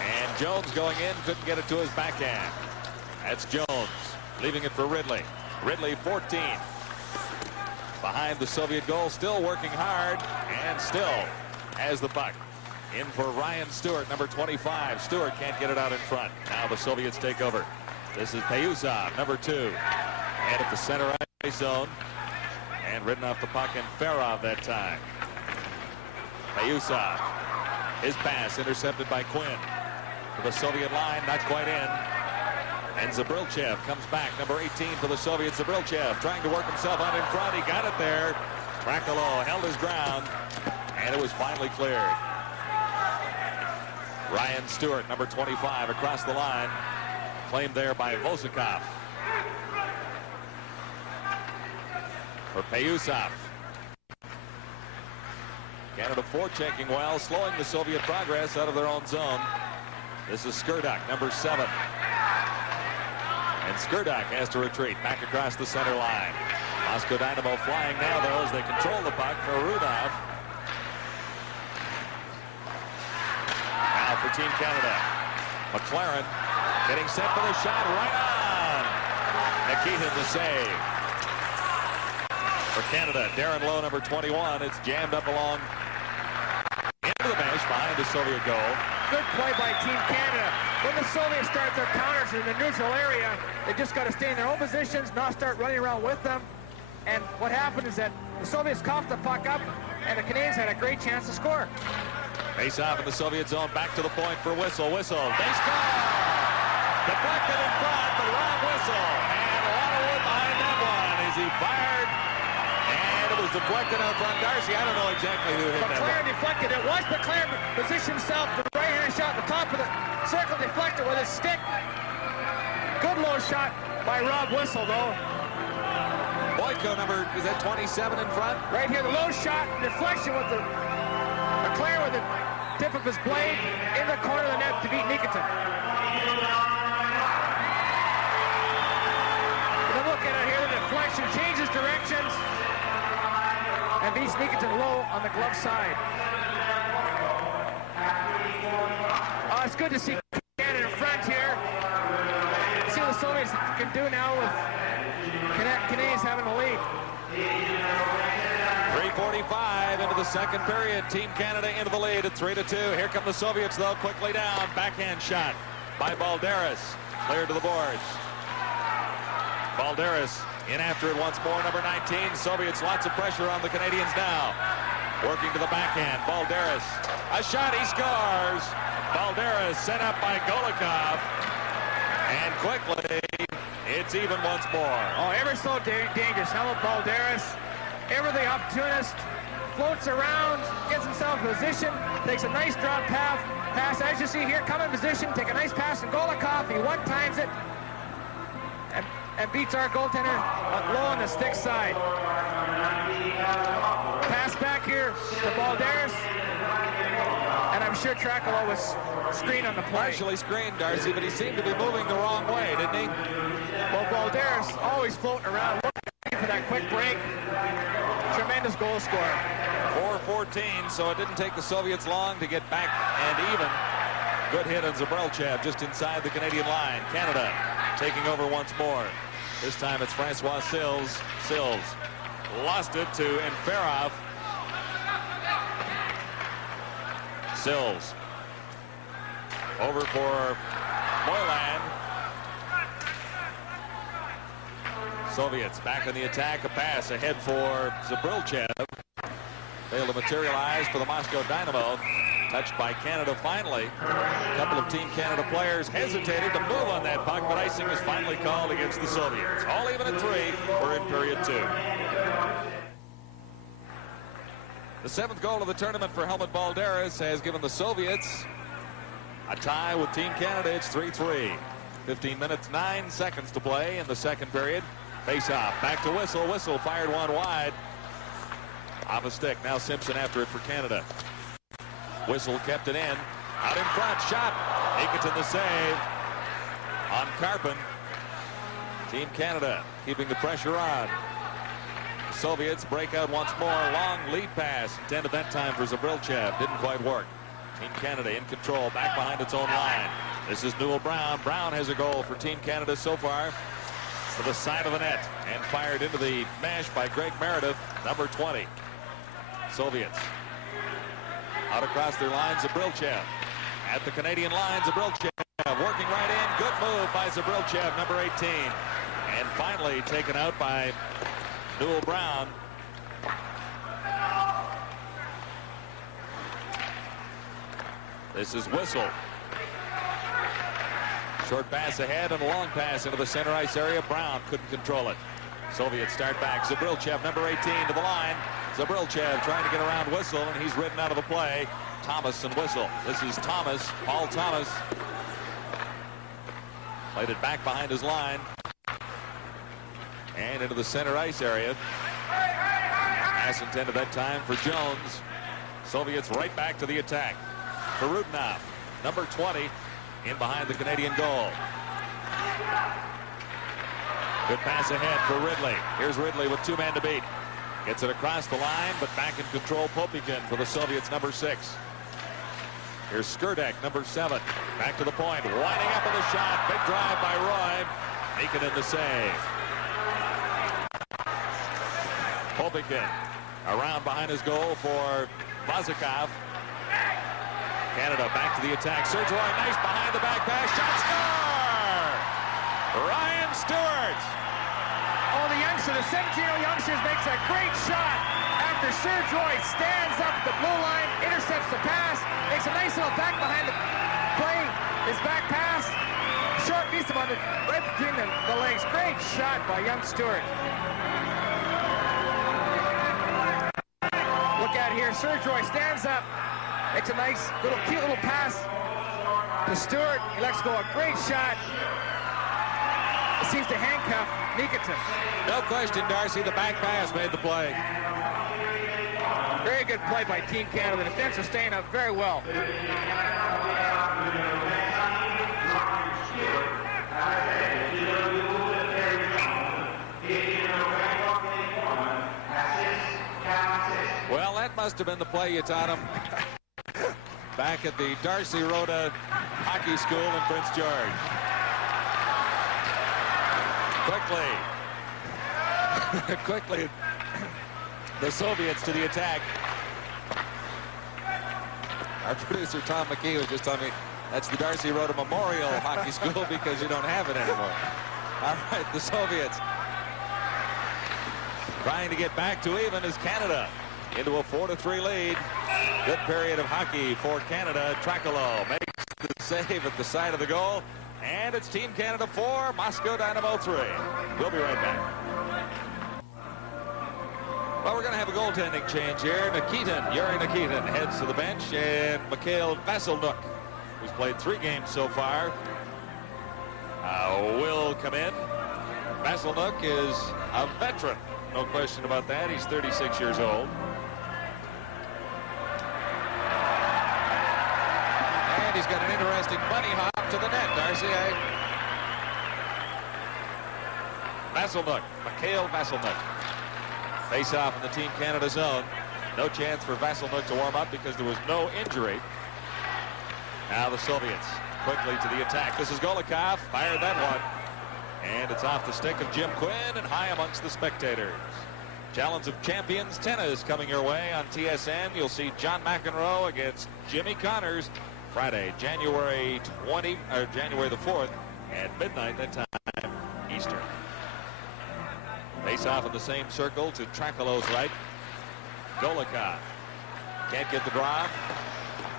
And Jones going in, couldn't get it to his backhand. That's Jones, leaving it for Ridley. Ridley, 14. Behind the Soviet goal, still working hard, and still has the puck. In for Ryan Stewart, number 25. Stewart can't get it out in front. Now the Soviets take over. This is Payusov, number 2. And at the center ice zone. And ridden off the puck, and Farov that time. Payusov. His pass intercepted by Quinn. To the Soviet line, not quite in. And Zabrilchev comes back, number 18 for the Soviets. Zabrilchev trying to work himself out in front. He got it there. Trakalo held his ground, and it was finally cleared. Ryan Stewart, number 25, across the line. Claimed there by Vosakov. For Payusov. Canada forechecking well, slowing the Soviet progress out of their own zone. This is Skurduk, number 7. And Skurduk has to retreat back across the center line. Moscow Dynamo flying now, though, as they control the puck for Rudolph. Now for Team Canada. McLaren getting set for the shot, right on. Nikitin the save. For Canada, Darren Lowe, number 21. It's jammed up along into the bench behind the Soviet goal. Good play by Team Canada. When the Soviets start their counters in the neutral area, they just got to stay in their own positions, not start running around with them. And what happened is that the Soviets coughed the puck up, and the Canadians had a great chance to score. Face off in the Soviet zone, back to the point for Whistle. Whistle, they score! Deflected in front, but Rob Whistle. And a lot of wood behind that one. Is he fired? And it was deflected out front. Darcy, I don't know exactly who hit that. McLaren deflected it. Watch McLaren position himself. The right-hand shot at the top of the circle, deflected with his stick. Good low shot by Rob Whistle, though. Boyko, number, is that 27 in front? Right here, the low shot, deflection with the McLaren with the tip of his blade in the corner of the net to beat Nikitin. Look at it here, the deflection changes directions and beats Nikitin low on the glove side. good to see Canada in front here. See what the Soviets can do now with Canadians having a lead. 3:45 into the second period. Team Canada into the lead at 3-2. Here come the Soviets, though, quickly down. Backhand shot by Balderas. Cleared to the boards. Balderas in after it once more, number 19. Soviets, lots of pressure on the Canadians now. Working to the backhand. Balderas. A shot, he scores. Balderas set up by Golikov. And quickly, it's even once more. Oh, ever so dangerous. Helmut Balderas. Ever the opportunist. Floats around, gets himself in position, takes a nice drop pass. As you see here, come in position, take a nice pass from Golikov. He one-times it and beats our goaltender low on the stick side. Pass back here to Balderas. And I'm sure Trakalo was screened on the play. Partially screened, Darcy, but he seemed to be moving the wrong way, didn't he? Well, Balderas always floating around, looking for that quick break. Tremendous goal scorer. 4:14, so it didn't take the Soviets long to get back and even. Good hit on Zabrilchev just inside the Canadian line. Canada taking over once more. This time it's Francois Sills. Sills lost it to Enferov. Sills over for Moylan. Soviets back in the attack. A pass ahead for Zabrilchev. Failed to materialize for the Moscow Dynamo. Touched by Canada finally. A couple of Team Canada players hesitated to move on that puck, but icing was finally called against the Soviets. All even at 3. We're in period 2. The 7th goal of the tournament for Helmut Balderas has given the Soviets a tie with Team Canada. It's 3-3. 15 minutes, 9 seconds to play in the second period. Face-off. Back to Whistle. Whistle fired one wide. Off a stick. Now Simpson after it for Canada. Whistle kept it in. Out in front. Shot. Nikitin the save on Karpin. Team Canada keeping the pressure on. Soviets break out once more. Long lead pass intended that time for Zabrilchev. Didn't quite work. Team Canada in control. Back behind its own line. This is Newell Brown. Brown has a goal for Team Canada so far. To the side of the net and fired into the mesh by Greg Meredith, number 20. Soviets out across their line. Zabrilchev at the Canadian line. Zabrilchev working right in. Good move by Zabrilchev, number 18. And finally taken out by Newell Brown. This is Whistle. Short pass ahead and a long pass into the center ice area. Brown couldn't control it. Soviets start back. Zabrilchev, number 18, to the line. Zabrilchev trying to get around Whistle, and he's ridden out of the play. Thomas and Whistle. This is Thomas, Paul Thomas. Played it back behind his line. And into the center ice area. Pass intended that time for Jones. Soviets right back to the attack. For Rudinoff, number 20, in behind the Canadian goal. Good pass ahead for Ridley. Here's Ridley with 2 men to beat. Gets it across the line, but back in control, Popikin for the Soviets, number 6. Here's Skurdek, number 7. Back to the point, winding up with a shot. Big drive by Roy. Nikitin the save. Popikin around behind his goal for Vazikov. Canada back to the attack. Serge Roy, nice behind the back pass. Shot, score! Ryan Stewart. Oh, the youngster, the 17-year-old youngster makes a great shot after Serge Roy stands up at the blue line, intercepts the pass, makes a nice little back behind the play. His back pass, short piece of on the right between the legs. Great shot by young Stewart. Look at here, Serge Roy stands up. Makes a nice, cute little pass to Stewart. He lets go a great shot. It seems to handcuff Nikitin. No question, Darcy. The back pass made the play. Very good play by Team Canada. The defense is staying up very well. Well, that must have been the play you taught him back at the Darcy Rhoda hockey school in Prince George. Quickly, the Soviets to the attack. Our producer, Tom McKee, was just telling me that's the Darcy Road Memorial Hockey School because you don't have it anymore. All right, the Soviets trying to get back to even as Canada into a 4-3 lead. Good period of hockey for Canada. Tracolo makes the save at the side of the goal. And it's Team Canada 4, Moscow Dynamo 3. We'll be right back. Well, we're going to have a goaltending change here. Yuri Nikitin heads to the bench, and Mikhail Vasilnuk, who's played 3 games so far, will come in. Vasilnuk is a veteran, no question about that. He's 36 years old. And he's got an interesting bunny hop to the net, Darcy. Vasilnuk, Mikhail Vasilnuk. Face off in the Team Canada zone. No chance for Vasilnuk to warm up because there was no injury. Now the Soviets quickly to the attack. This is Golikov. Fired that one. And it's off the stick of Jim Quinn and high amongst the spectators. Challenge of Champions tennis coming your way on TSN. You'll see John McEnroe against Jimmy Connors Friday, January the 4th at midnight that time Eastern. Face off in the same circle to Tracolo's right. Golikov can't get the draw.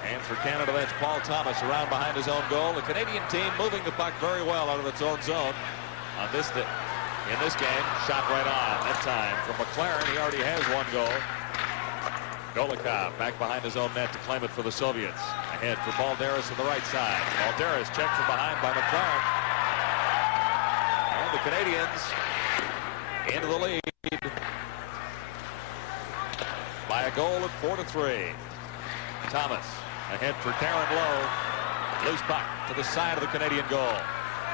And for Canada, that's Paul Thomas around behind his own goal. The Canadian team moving the puck very well out of its own zone on this in this game. Shot right on that time from McLaren. He already has 1 goal. Golikov back behind his own net to claim it for the Soviets. Ahead for Balderas on the right side. Balderas checked from behind by McLaren. And the Canadians into the lead by a goal at 4-3. Thomas ahead for Darren Lowe. Loose puck to the side of the Canadian goal.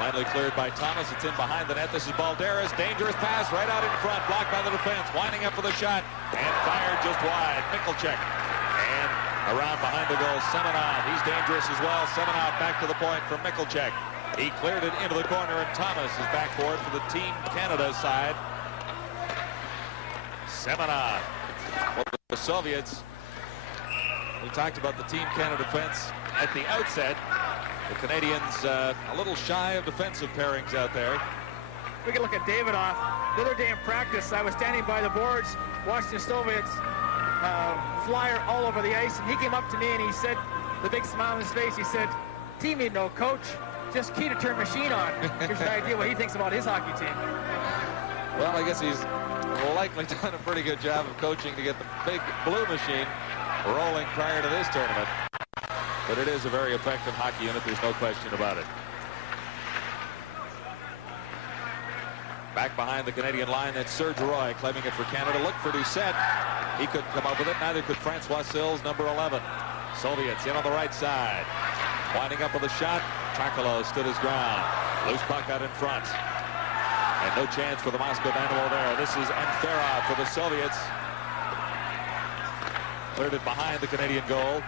Finally cleared by Thomas. It's in behind the net. This is Balderas. Dangerous pass right out in front. Blocked by the defense. Winding up for the shot. And fired just wide. Mikkelchek. And around behind the goal, Semenov. He's dangerous as well. Semenov back to the point from Mikkelchek. He cleared it into the corner, and Thomas is back for it for the Team Canada side. Semenov. Well, the Soviets. We talked about the Team Canada defense at the outset. The Canadians a little shy of defensive pairings out there. We can look at Davidoff. The other day in practice, I was standing by the boards watching the Soviets flyer all over the ice, and he came up to me and he said, the big smile on his face, he said, "Team need no coach, just key to turn machine on." Here's an idea what he thinks about his hockey team. Well, I guess he's likely done a pretty good job of coaching to get the big blue machine rolling prior to this tournament. But it is a very effective hockey unit, there's no question about it. Back behind the Canadian line, that's Serge Roy claiming it for Canada. Look for Doucette. He couldn't come up with it. Neither could Francois Sills, number 11. Soviets in on the right side. Winding up with a shot. Tracolo stood his ground. Loose puck out in front. And no chance for the Moscow Dynamo there. This is Anferov for the Soviets. Cleared it behind the Canadian goal.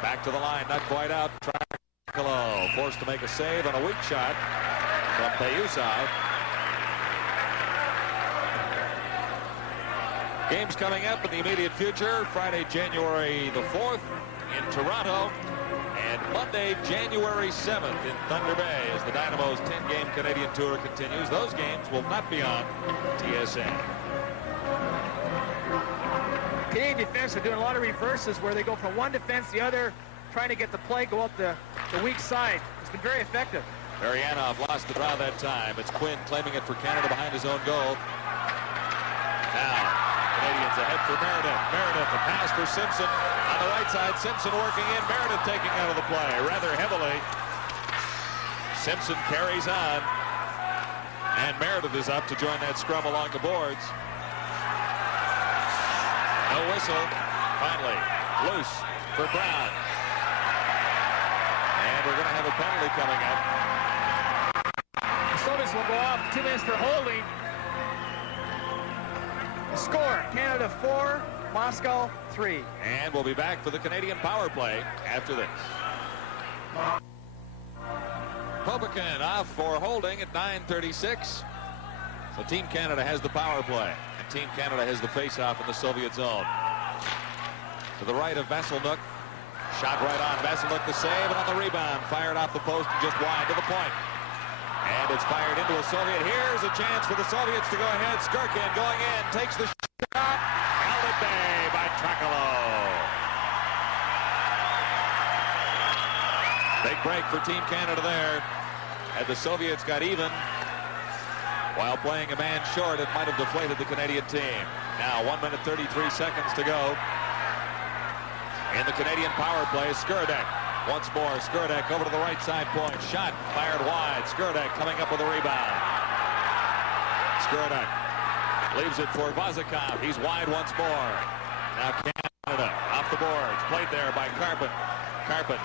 Back to the line, not quite out. Tracolo forced to make a save on a weak shot from Payusov. Games coming up in the immediate future. Friday, January the 4th in Toronto. And Monday, January 7th in Thunder Bay as the Dynamo's 10-game Canadian tour continues. Those games will not be on TSN. Canadian defense are doing a lot of reverses where they go from one defense to the other, trying to get the play go up the weak side. It's been very effective. Marianov lost the draw that time. It's Quinn claiming it for Canada behind his own goal. Now, Canadians ahead for Meredith. Meredith, a pass for Simpson. On the right side, Simpson working in. Meredith taking out of the play rather heavily. Simpson carries on. And Meredith is up to join that scrum along the boards. No whistle. Finally, loose for Brown. And we're going to have a penalty coming up. The Soviets will go off. 2 minutes for holding. The score, Canada 4, Moscow 3. And we'll be back for the Canadian power play after this. Popikin off for holding at 9:36. So Team Canada has the power play, and Team Canada has the face-off in the Soviet zone. To the right of Vasilnuk. Shot right on. Vasilnuk the save, and on the rebound. Fired off the post and just wide to the point. And it's fired into a Soviet. Here's a chance for the Soviets to go ahead. Skirkin going in. Takes the shot. Held at bay by Trakalo. Big break for Team Canada there. Had the Soviets got even while playing a man short, it might have deflated the Canadian team. Now 1 minute 33 seconds to go. In the Canadian power play, Skurdek. Once more, Skurdek over to the right side point. Shot fired wide. Skurdek coming up with a rebound. Skurdek leaves it for Vazikov. He's wide once more. Now Canada off the boards. Played there by Carpin. Carpin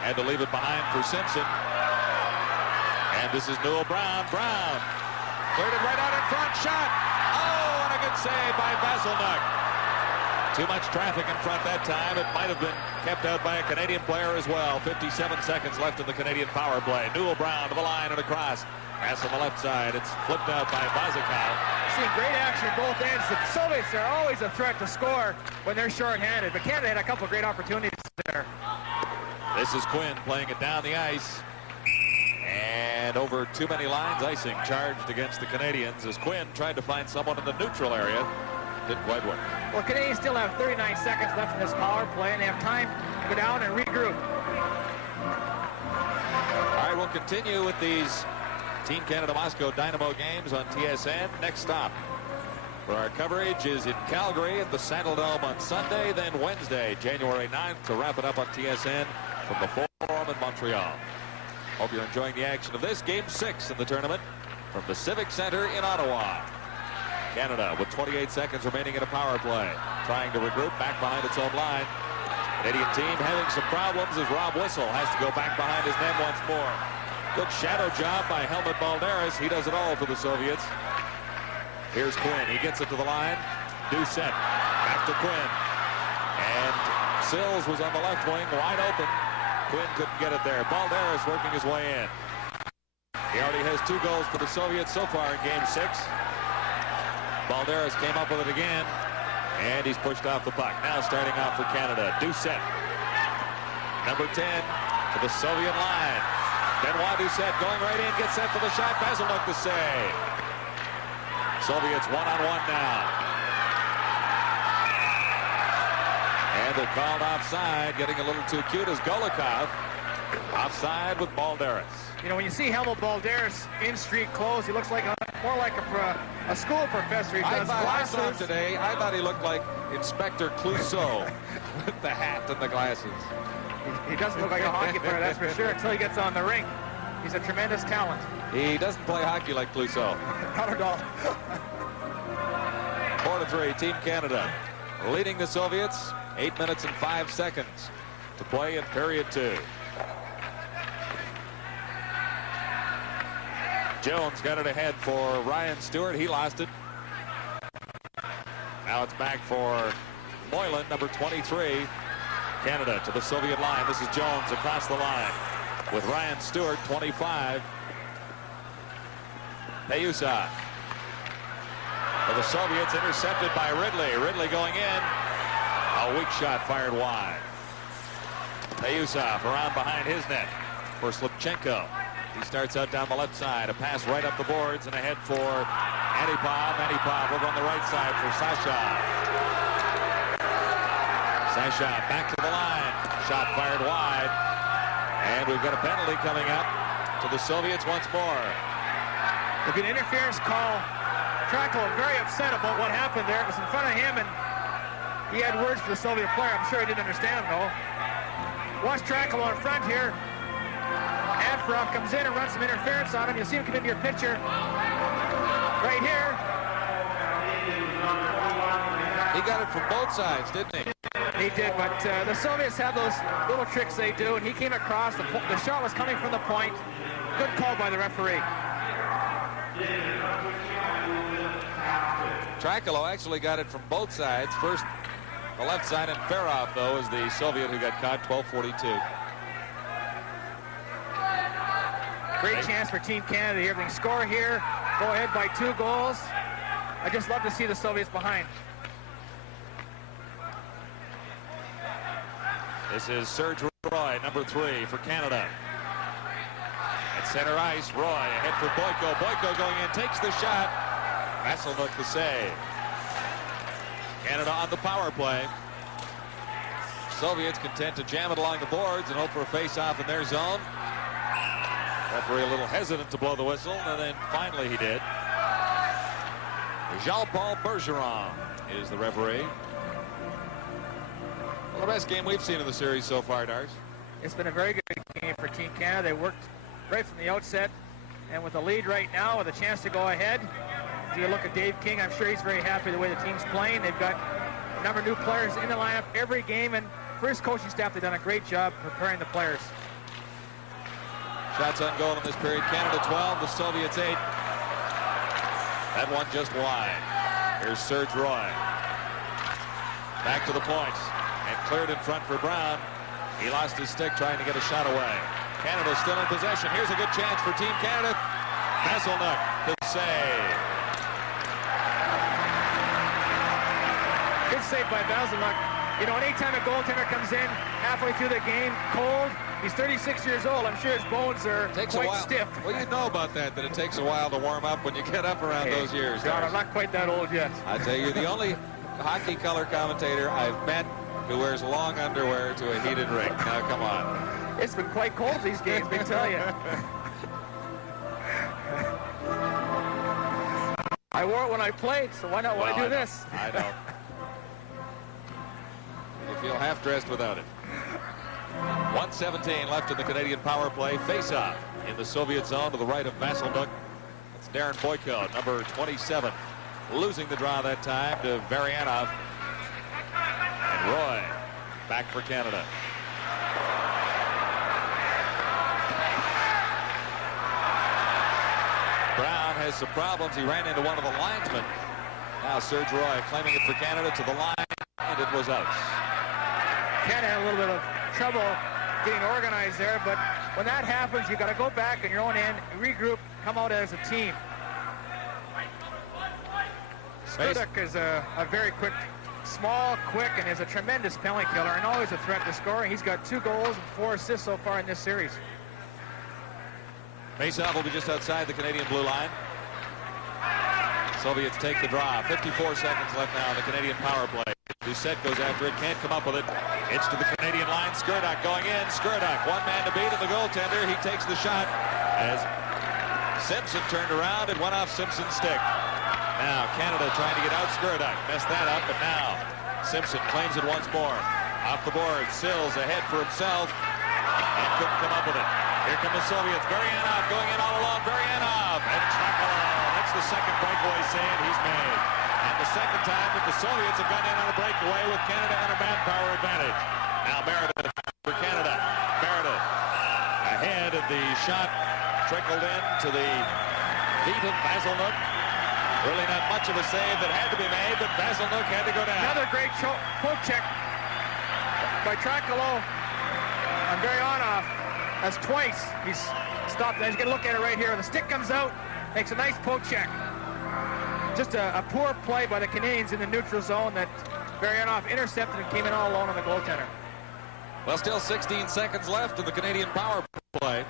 had to leave it behind for Simpson. And this is Newell Brown. Brown cleared it right out in front. Shot. Oh, and a good save by Vasilnuk. Too much traffic in front that time. It might have been kept out by a Canadian player as well. 57 seconds left in the Canadian power play. Newell Brown to the line and across. Pass on the left side. It's flipped out by Vazikov. Seeing great action at both ends. The Soviets are always a threat to score when they're short-handed, but Canada had a couple of great opportunities there. This is Quinn playing it down the ice. And over too many lines, icing charged against the Canadians as Quinn tried to find someone in the neutral area. Didn't quite work. Well, Canadians still have 39 seconds left in this power play, and they have time to go down and regroup. All right, we'll continue with these Team Canada Moscow Dynamo games on TSN. Next stop for our coverage is in Calgary at the Saddledome on Sunday, then Wednesday, January 9th, to wrap it up on TSN from the Forum in Montreal. Hope you're enjoying the action of this Game 6 in the tournament from the Civic Center in Ottawa. Canada with 28 seconds remaining in a power play, trying to regroup back behind its own line. Canadian team having some problems as Rob Whistle has to go back behind his net once more. Good shadow job by Helmut Balderas. He does it all for the Soviets. Here's Quinn. He gets it to the line. Doucette back to Quinn. And Sills was on the left wing, wide open. Quinn couldn't get it there. Balderas working his way in. He already has 2 goals for the Soviets so far in Game 6. Balderas came up with it again, and he's pushed off the puck. Now starting off for Canada, Doucette. Number 10 to the Soviet line. Benoit Doucette going right in, gets set for the shot. Vasilnuk the save. Soviets one-on-one now. And they're called offside, getting a little too cute as Golikov. Offside with Balderas. You know, when you see Helmut Balderas in street clothes, he looks like more like a school professor. He does glasses. I saw him today. I thought he looked like Inspector Clouseau with the hat and the glasses. He doesn't look like a hockey player, that's for sure, until he gets on the rink. He's a tremendous talent. He doesn't play hockey like Clouseau. Not at all. 4-3, Team Canada leading the Soviets. 8 minutes and 5 seconds to play in period 2. Jones got it ahead for Ryan Stewart. He lost it. Now it's back for Moylan, number 23. Canada to the Soviet line. This is Jones across the line with Ryan Stewart, 25. Payusa. For the Soviets, intercepted by Ridley. Ridley going in. A weak shot fired wide. Payusa around behind his net for Slipchenko. He starts out down the left side. A pass right up the boards and ahead for Antipov. Antipov over on the right side for Sasha. Sasha back to the line. Shot fired wide. And we've got a penalty coming up to the Soviets once more. Look at interference call. Trakalo very upset about what happened there. It was in front of him, and he had words for the Soviet player. I'm sure he didn't understand, though. Watch Trakalo in front here. Afrov comes in and runs some interference on him. You'll see him come into your picture right here. He got it from both sides, didn't he? He did, but the Soviets have those little tricks they do, and he came across. The shot was coming from the point. Good call by the referee. Trakalo actually got it from both sides. First, the left side, and Ferrov, though, is the Soviet who got caught, 12:42. Great chance for Team Canada here. If they can score here, go ahead by 2 goals. I just love to see the Soviets behind. This is Serge Roy, number 3 for Canada. At center ice, Roy ahead for Boyko. Boyko going in, takes the shot. Vasselnuk the save. Canada on the power play. Soviets content to jam it along the boards and hope for a face-off in their zone. Referee a little hesitant to blow the whistle, and then finally he did. Jean-Paul Bergeron is the referee. Well, the best game we've seen in the series so far, Dars. It's been a very good game for Team Canada. They worked right from the outset, and with the lead right now, with a chance to go ahead. If you look at Dave King, I'm sure he's very happy the way the team's playing. They've got a number of new players in the lineup every game, and for his coaching staff, they've done a great job preparing the players. Shots on goal in this period. Canada 12, the Soviets 8. That one just wide. Here's Serge Roy. Back to the points. And cleared in front for Brown. He lost his stick trying to get a shot away. Canada still in possession. Here's a good chance for Team Canada. Vasselnuk the save. Good save by Vasselnuk. You know, anytime a goaltender comes in halfway through the game cold, he's 36 years old. I'm sure his bones are quite stiff. Well, you know about that it takes a while to warm up when you get up around those years. God, I'm not quite that old yet. I tell you, the only hockey color commentator I've met who wears long underwear to a heated rink. Now, come on. It's been quite cold these games, let me tell you. I wore it when I played, so why not when I do this? I know. You feel half dressed without it. 1:17 left in the Canadian power play. Face-off in the Soviet zone to the right of Vasselnuk. That's Darren Boyko, number 27. Losing the draw that time to Varianov. And Roy back for Canada. Brown has some problems. He ran into one of the linesmen. Now Serge Roy claiming it for Canada to the line, and it was out. Canada had a little bit of trouble getting organized there, but when that happens, you got to go back on your own end, regroup, come out as a team. Skurduk is a very quick, small, quick, and is a tremendous penalty killer and always a threat to scoring. He's got 2 goals and 4 assists so far in this series. Faceoff will be just outside the Canadian blue line. Soviets take the draw. 54 seconds left now in the Canadian power play. Doucette goes after it, can't come up with it. It's to the Canadian line. Skurduk going in. Skurduk, 1 man to beat, and the goaltender, he takes the shot as Simpson turned around and went off Simpson's stick. Now Canada trying to get out Skurduk. Messed that up, but now Simpson claims it once more. Off the board, Sills ahead for himself and couldn't come up with it. Here come the Soviets. Varianov going in all alone. Varianov and Trakalov. That's the second breakaway save he's made. And the second time that the Soviets have gone in on a breakaway with Canada on a manpower advantage. Now Meredith for Canada. Meredith ahead, and the shot trickled in to the feet of Vasselnuk. Really not much of a save that had to be made, but Vasselnuk had to go down. Another great poke check by Trakalov on Varianov. That's twice. He's stopped. He's going to look at it right here. The stick comes out, makes a nice poke check. Just a poor play by the Canadians in the neutral zone that Varianov intercepted and came in all alone on the goaltender. Well, still 16 seconds left in the Canadian power play.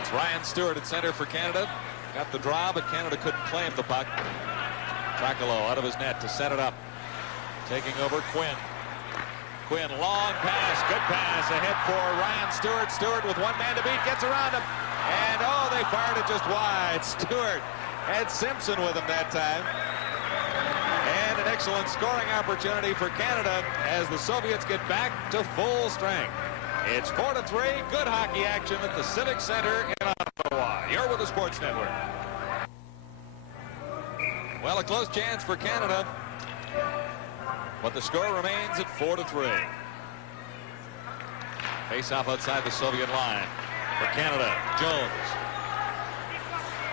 It's Ryan Stewart at center for Canada. Got the draw, but Canada couldn't claim the puck. Trakalov out of his net to set it up. Taking over Quinn. Quinn, long pass, good pass ahead for Ryan Stewart. Stewart with 1 man to beat, gets around him. And, oh, they fired it just wide. Stewart had Simpson with him that time. And an excellent scoring opportunity for Canada as the Soviets get back to full strength. It's 4-3, good hockey action at the Civic Center in Ottawa. You're with the Sports Network. Well, a close chance for Canada, but the score remains at 4-3. Face-off outside the Soviet line for Canada. Jones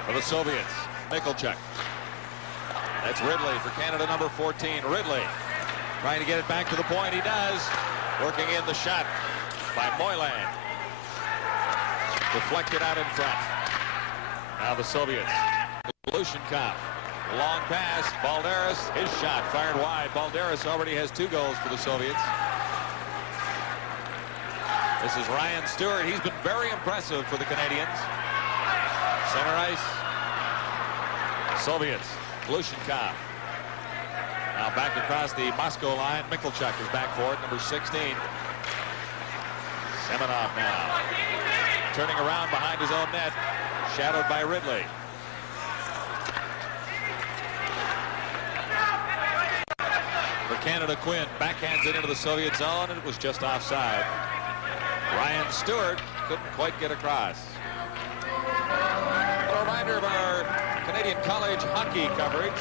for the Soviets. Michalchuk. That's Ridley for Canada, number 14. Ridley trying to get it back to the point. He does. Working in the shot by Moylan. Deflected out in front. Now the Soviets. Lushenkov. Long pass. Balderas. His shot fired wide. Balderas already has 2 goals for the Soviets. This is Ryan Stewart. He's been very impressive for the Canadians. Center ice. Soviets. Lushenkov. Now back across the Moscow line. Mikhalchuk is back for it. Number 16. Semenov now. Turning around behind his own net. Shadowed by Ridley. For Canada, Quinn backhands it into the Soviet zone, and it was just offside. Ryan Stewart couldn't quite get across. A reminder of our Canadian college hockey coverage.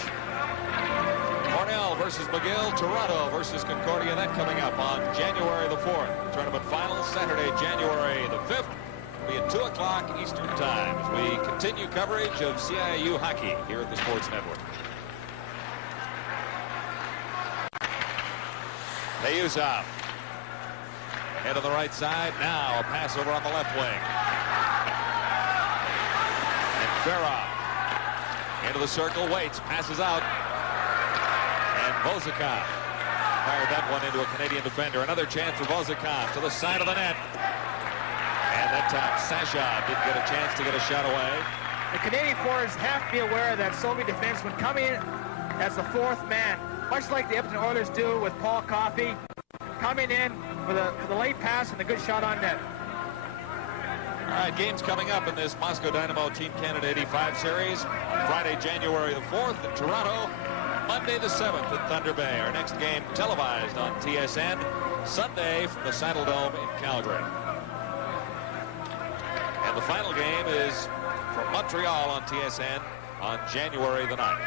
Cornell versus McGill, Toronto versus Concordia. That coming up on January the 4th. Tournament finals Saturday, January the 5th. It'll be at 2 o'clock Eastern Time as we continue coverage of CIU hockey here at the Sports Network. Payuzov. Head on the right side. Now a pass over on the left wing. And Ferrov into the circle, waits, passes out. And Vozikov fired that one into a Canadian defender. Another chance for Vozikov to the side of the net. And that time Sasha didn't get a chance to get a shot away. The Canadian forwards have to be aware that Soviet defensemen come in as the 4th man, much like the Edmonton Oilers do with Paul Coffey, coming in for the late pass and the good shot on net. All right, games coming up in this Moscow Dynamo Team Canada 85 series. Friday, January the 4th in Toronto. Monday the 7th at Thunder Bay. Our next game televised on TSN. Sunday from the Saddle Dome in Calgary. And the final game is from Montreal on TSN on January the 9th.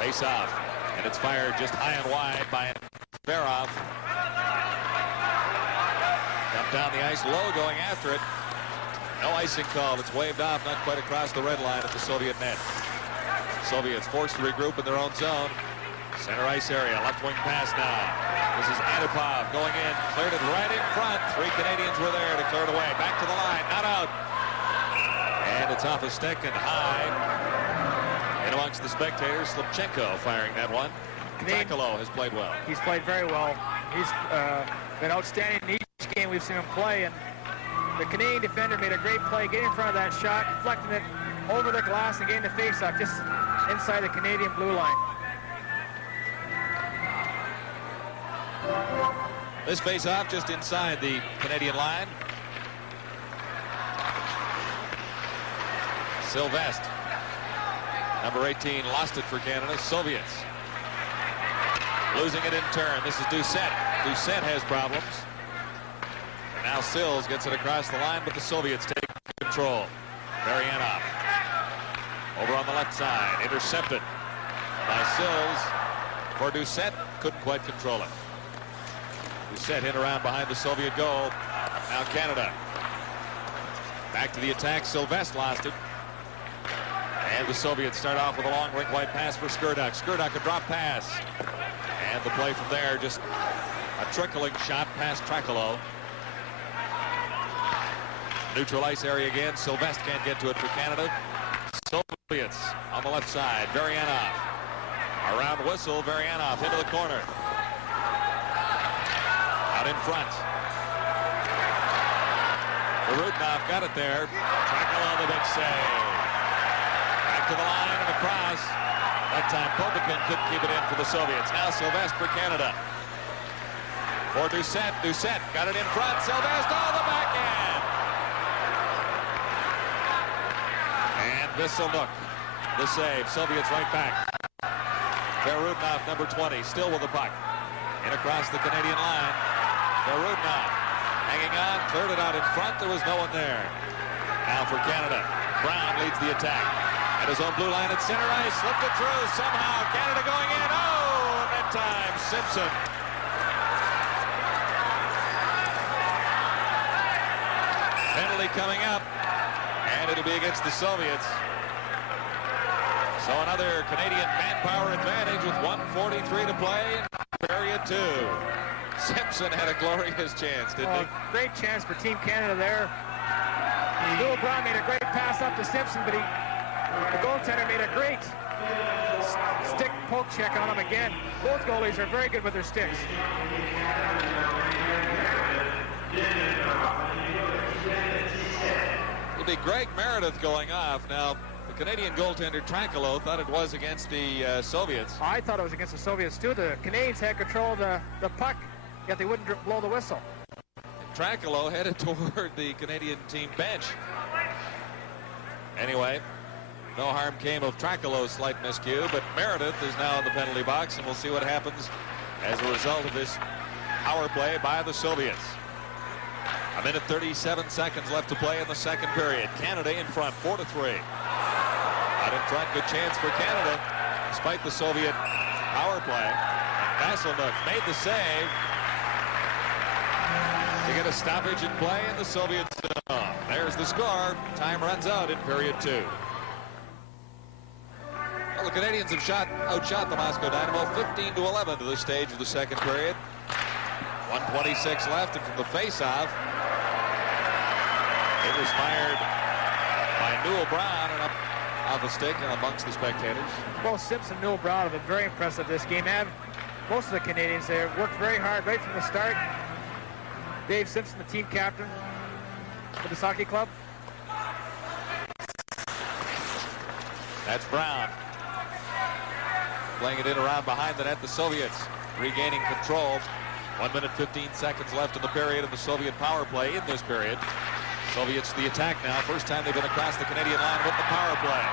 Face off, and it's fired just high and wide by Ferrov. Dumped down the ice low, going after it. No icing call. It's waved off, not quite across the red line at the Soviet net. Soviets forced to regroup in their own zone. Center ice area, left wing pass now. This is Antipov going in, cleared it right in front. 3 Canadians were there to clear it away. Back to the line, not out. And it's off a stick and high. And amongst the spectators, Slipchenko firing that one. Takalo has played well. He's played very well. He's been outstanding in each game we've seen him play. And the Canadian defender made a great play, getting in front of that shot, deflecting it over the glass and getting the face-off just inside the Canadian blue line. This face-off just inside the Canadian line. Sylvestre, number 18, lost it for Canada. Soviets losing it in turn. This is Doucette. Doucette has problems. Now Sills gets it across the line, but the Soviets take control. Marianov over on the left side, intercepted by Sills. For Doucette, couldn't quite control it. Doucette hit around behind the Soviet goal. Now Canada back to the attack. Sylvestre lost it. And the Soviets start off with a long rink wide pass for Skurduk. Skurduk a drop pass. And the play from there, just a trickling shot past Trakalo. Neutral ice area again. Sylvestre can't get to it for Canada. Soviets on the left side. Varianov. Around whistle. Varianov into the corner. Out in front. Rudnov got it there. Trakalo the big save. Back to the line and across. That time Popokin couldn't keep it in for the Soviets. Now Sylvestre for Canada. For Doucette. Doucette got it in front. Sylvestre, the backhand. And Visselnook, the save. Soviets right back. Verudnov, number 20, still with the puck. In across the Canadian line. Verudnov hanging on, cleared it out in front. There was no one there. Now for Canada. Brown leads the attack. At his own blue line at center ice. Slipped it through somehow. Canada going in. Oh, and that time Simpson. Penalty coming up. And it'll be against the Soviets. So another Canadian manpower advantage with 1:43 to play in period 2. Simpson had a glorious chance, didn't he? Great chance for Team Canada there. Newell Brown made a great pass up to Simpson, but the goaltender made a great stick poke check on him again. Both goalies are very good with their sticks. It'll be Greg Meredith going off. Now, the Canadian goaltender Tracolo thought it was against the Soviets. I thought it was against the Soviets, too. The Canadians had control of the puck, yet they wouldn't blow the whistle. Tracolo headed toward the Canadian team bench. Anyway, no harm came of Tracolo's slight miscue, but Meredith is now in the penalty box, and we'll see what happens as a result of this power play by the Soviets. A minute 37 seconds left to play in the second period. Canada in front, 4-3. Out in front, good chance for Canada, despite the Soviet power play. Vassilnuk made the save to get a stoppage in play, and the Soviets there's the score. Time runs out in period 2. Well, the Canadians have outshot the Moscow Dynamo 15-11 to this stage of the second period. 1:26 left, and from the face-off, it was fired by Newell Brown and up off the stick and amongst the spectators. Both Simpson and Newell Brown have been very impressive this game. And most of the Canadians there worked very hard right from the start. Dave Simpson, the team captain for the hockey club. That's Brown. Playing it in around behind the net. The Soviets regaining control. 1 minute 15 seconds left in the period of the Soviet power play in this period. Soviets the attack now. First time they've been across the Canadian line with the power play.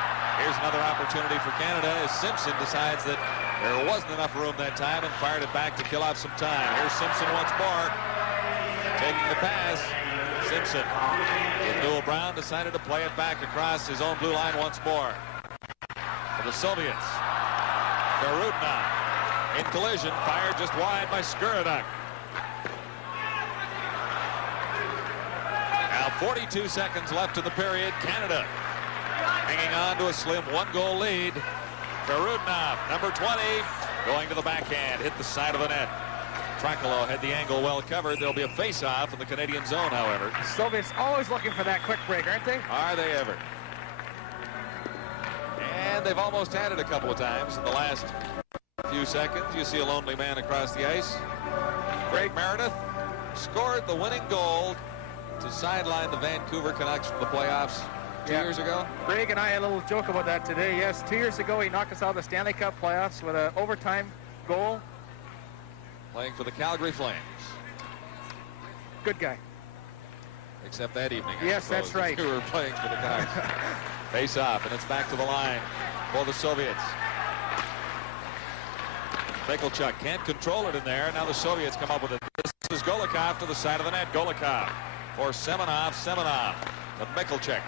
Here's another opportunity for Canada as Simpson decides that there wasn't enough room that time and fired it back to kill off some time. Here's Simpson once more. Taking the pass. Simpson. And Newell Brown decided to play it back across his own blue line once more. For the Soviets. Garutna in collision, fired just wide by Skuraduk. Now 42 seconds left in the period. Canada hanging on to a slim 1-goal lead. Garutna, number 20, going to the backhand, hit the side of the net. Tracolo had the angle well covered. There'll be a face-off in the Canadian zone, however. The Soviets always looking for that quick break, aren't they? Are they ever? And they've almost had it a couple of times in the last few seconds. You see a lonely man across the ice. Greg Meredith scored the winning goal to sideline the Vancouver Canucks from the playoffs 2 years ago. Greg and I had a little joke about that today. Yes, 2 years ago he knocked us out of the Stanley Cup playoffs with an overtime goal. Playing for the Calgary Flames. Good guy. Except that evening, yes, that's right. We were playing for the Canucks. Face off, and it's back to the line for the Soviets. Michalchuk can't control it in there. Now the Soviets come up with it. This is Golikov to the side of the net. Golikov for Semenov. Semenov to Michalchuk.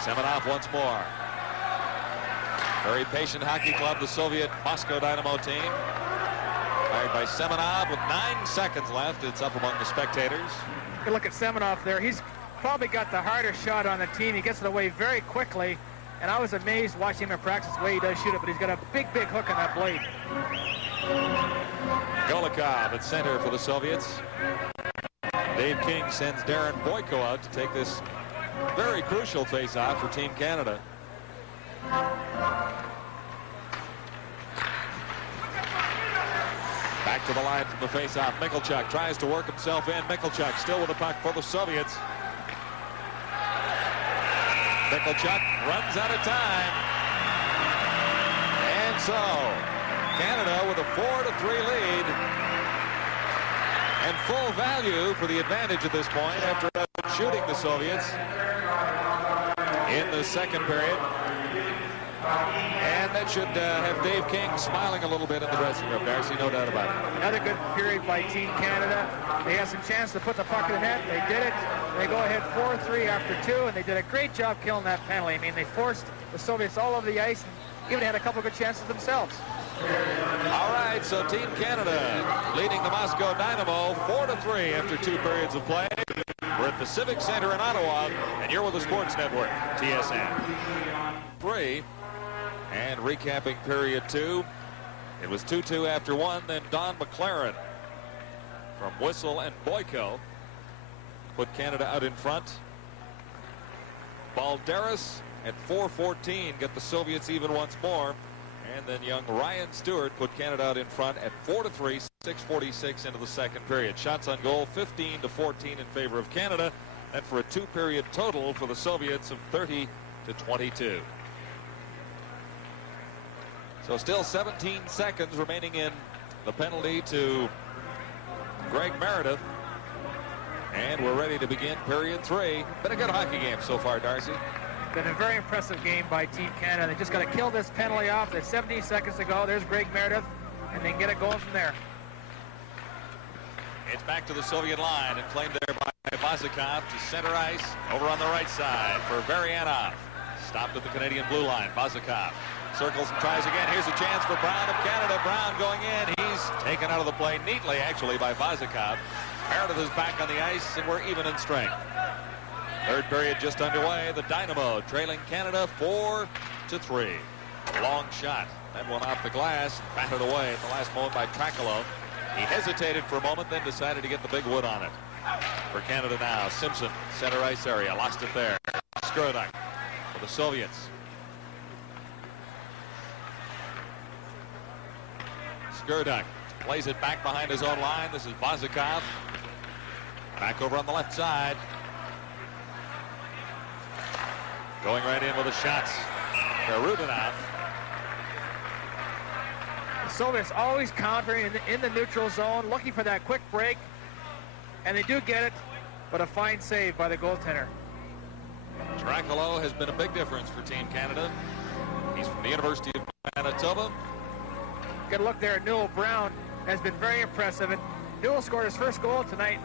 Semenov once more. Very patient hockey club, the Soviet Moscow Dynamo team. Fired by Semenov with 9 seconds left. It's up among the spectators. Good look at Semenov there. He's probably got the harder shot on the team. He gets it away very quickly. And I was amazed watching him in practice the way he does shoot it, but he's got a big, big hook on that blade. Golikov at center for the Soviets. Dave King sends Darren Boyko out to take this very crucial face-off for Team Canada. Back to the line from the face-off. Michalchuk tries to work himself in. Michalchuk still with the puck for the Soviets. Michalchuk runs out of time. And so, Canada with a 4-3 lead. And full value for the advantage at this point after shooting the Soviets in the second period. And that should have Dave King smiling a little bit in the dressing room, Darcy, no doubt about it. Another good period by Team Canada. They had some chance to put the puck in the net. They did it. They go ahead 4-3 after 2, and they did a great job killing that penalty. I mean, they forced the Soviets all over the ice and even had a couple good chances themselves. All right, so Team Canada leading the Moscow Dynamo 4-3 after 2 periods of play. We're at the Civic Center in Ottawa, and you're with the Sports Network, TSN. 3. And recapping period 2, it was 2-2 after 1. Then Don McLaren from Whistle and Boyko put Canada out in front. Balderas at 4:14 get the Soviets even once more. And then young Ryan Stewart put Canada out in front at 4-3, 6:46 into the second period. Shots on goal 15-14 in favor of Canada. And for a two-period total for the Soviets of 30-22. So still 17 seconds remaining in the penalty to Greg Meredith. And we're ready to begin period 3. Been a good hockey game so far, Darcy. Been a very impressive game by Team Canada. They just got to kill this penalty off. There's 17 seconds to go. There's Greg Meredith, and then get it going from there. It's back to the Soviet line and claimed there by Vazikov to center ice over on the right side for Varianov. Stopped at the Canadian blue line. Vazikov circles and tries again. Here's a chance for Brown of Canada. Brown going in. He's taken out of the play neatly, actually, by Vazikov. Meredith is back on the ice, and we're even in strength. Third period just underway. The Dynamo trailing Canada 4-3. Long shot. That one off the glass, batted away at the last moment by Trakalo. He hesitated for a moment, then decided to get the big wood on it. For Canada now, Simpson, center ice area, lost it there. Skurduk for the Soviets. Skurduk plays it back behind his own line. This is Vazikov. Back over on the left side. Going right in with the shots. Rudinov. The Soviets always countering in the neutral zone, looking for that quick break. And they do get it, but a fine save by the goaltender. Trakalo has been a big difference for Team Canada. He's from the University of Manitoba. Good look there at Newell. Brown has been very impressive. And Newell scored his first goal tonight.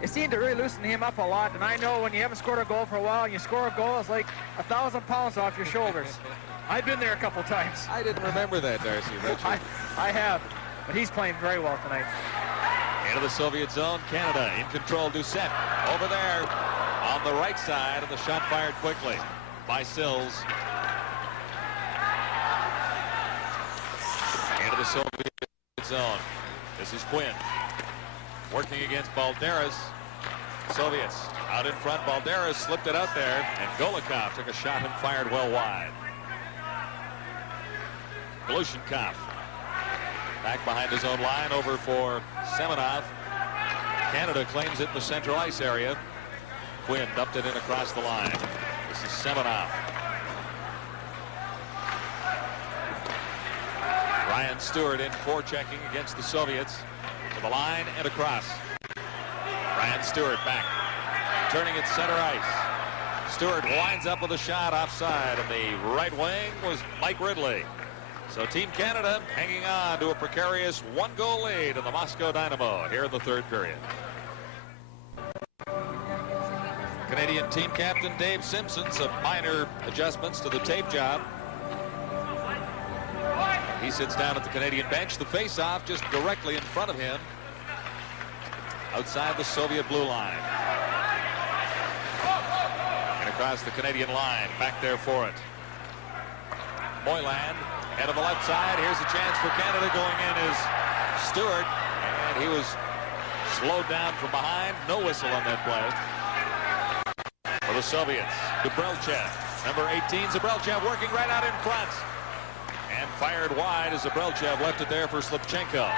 It seemed to really loosen him up a lot. And I know when you haven't scored a goal for a while and you score a goal, it's like 1,000 pounds off your shoulders. I've been there a couple times. I didn't remember that, Darcy. I have. But he's playing very well tonight. Into the Soviet zone. Canada in control. Doucette over there on the right side. And the shot fired quickly by Sills. Into the Soviet zone. This is Quinn working against Balderas. Soviets out in front. Balderas slipped it out there, and Golikov took a shot and fired well wide. Glushenkov back behind his own line over for Semenov. Canada claims it in the central ice area. Quinn dumped it in across the line. This is Semenov. Ryan Stewart in forechecking against the Soviets. To the line and across. Ryan Stewart back. Turning at center ice. Stewart winds up with a shot offside, and the right wing was Mike Ridley. So Team Canada hanging on to a precarious one-goal lead in the Moscow Dynamo here in the third period. Canadian team captain Dave Simpson, some minor adjustments to the tape job. He sits down at the Canadian bench. The face-off just directly in front of him outside the Soviet blue line. And across the Canadian line, back there for it. Moylan, head of the left side. Here's a chance for Canada. Going in is Stewart, and he was slowed down from behind. No whistle on that play. For the Soviets, Zabrelchev, number 18, Zabrelchev working right out in front. And fired wide as Zabrelchev left it there for Slipchenko.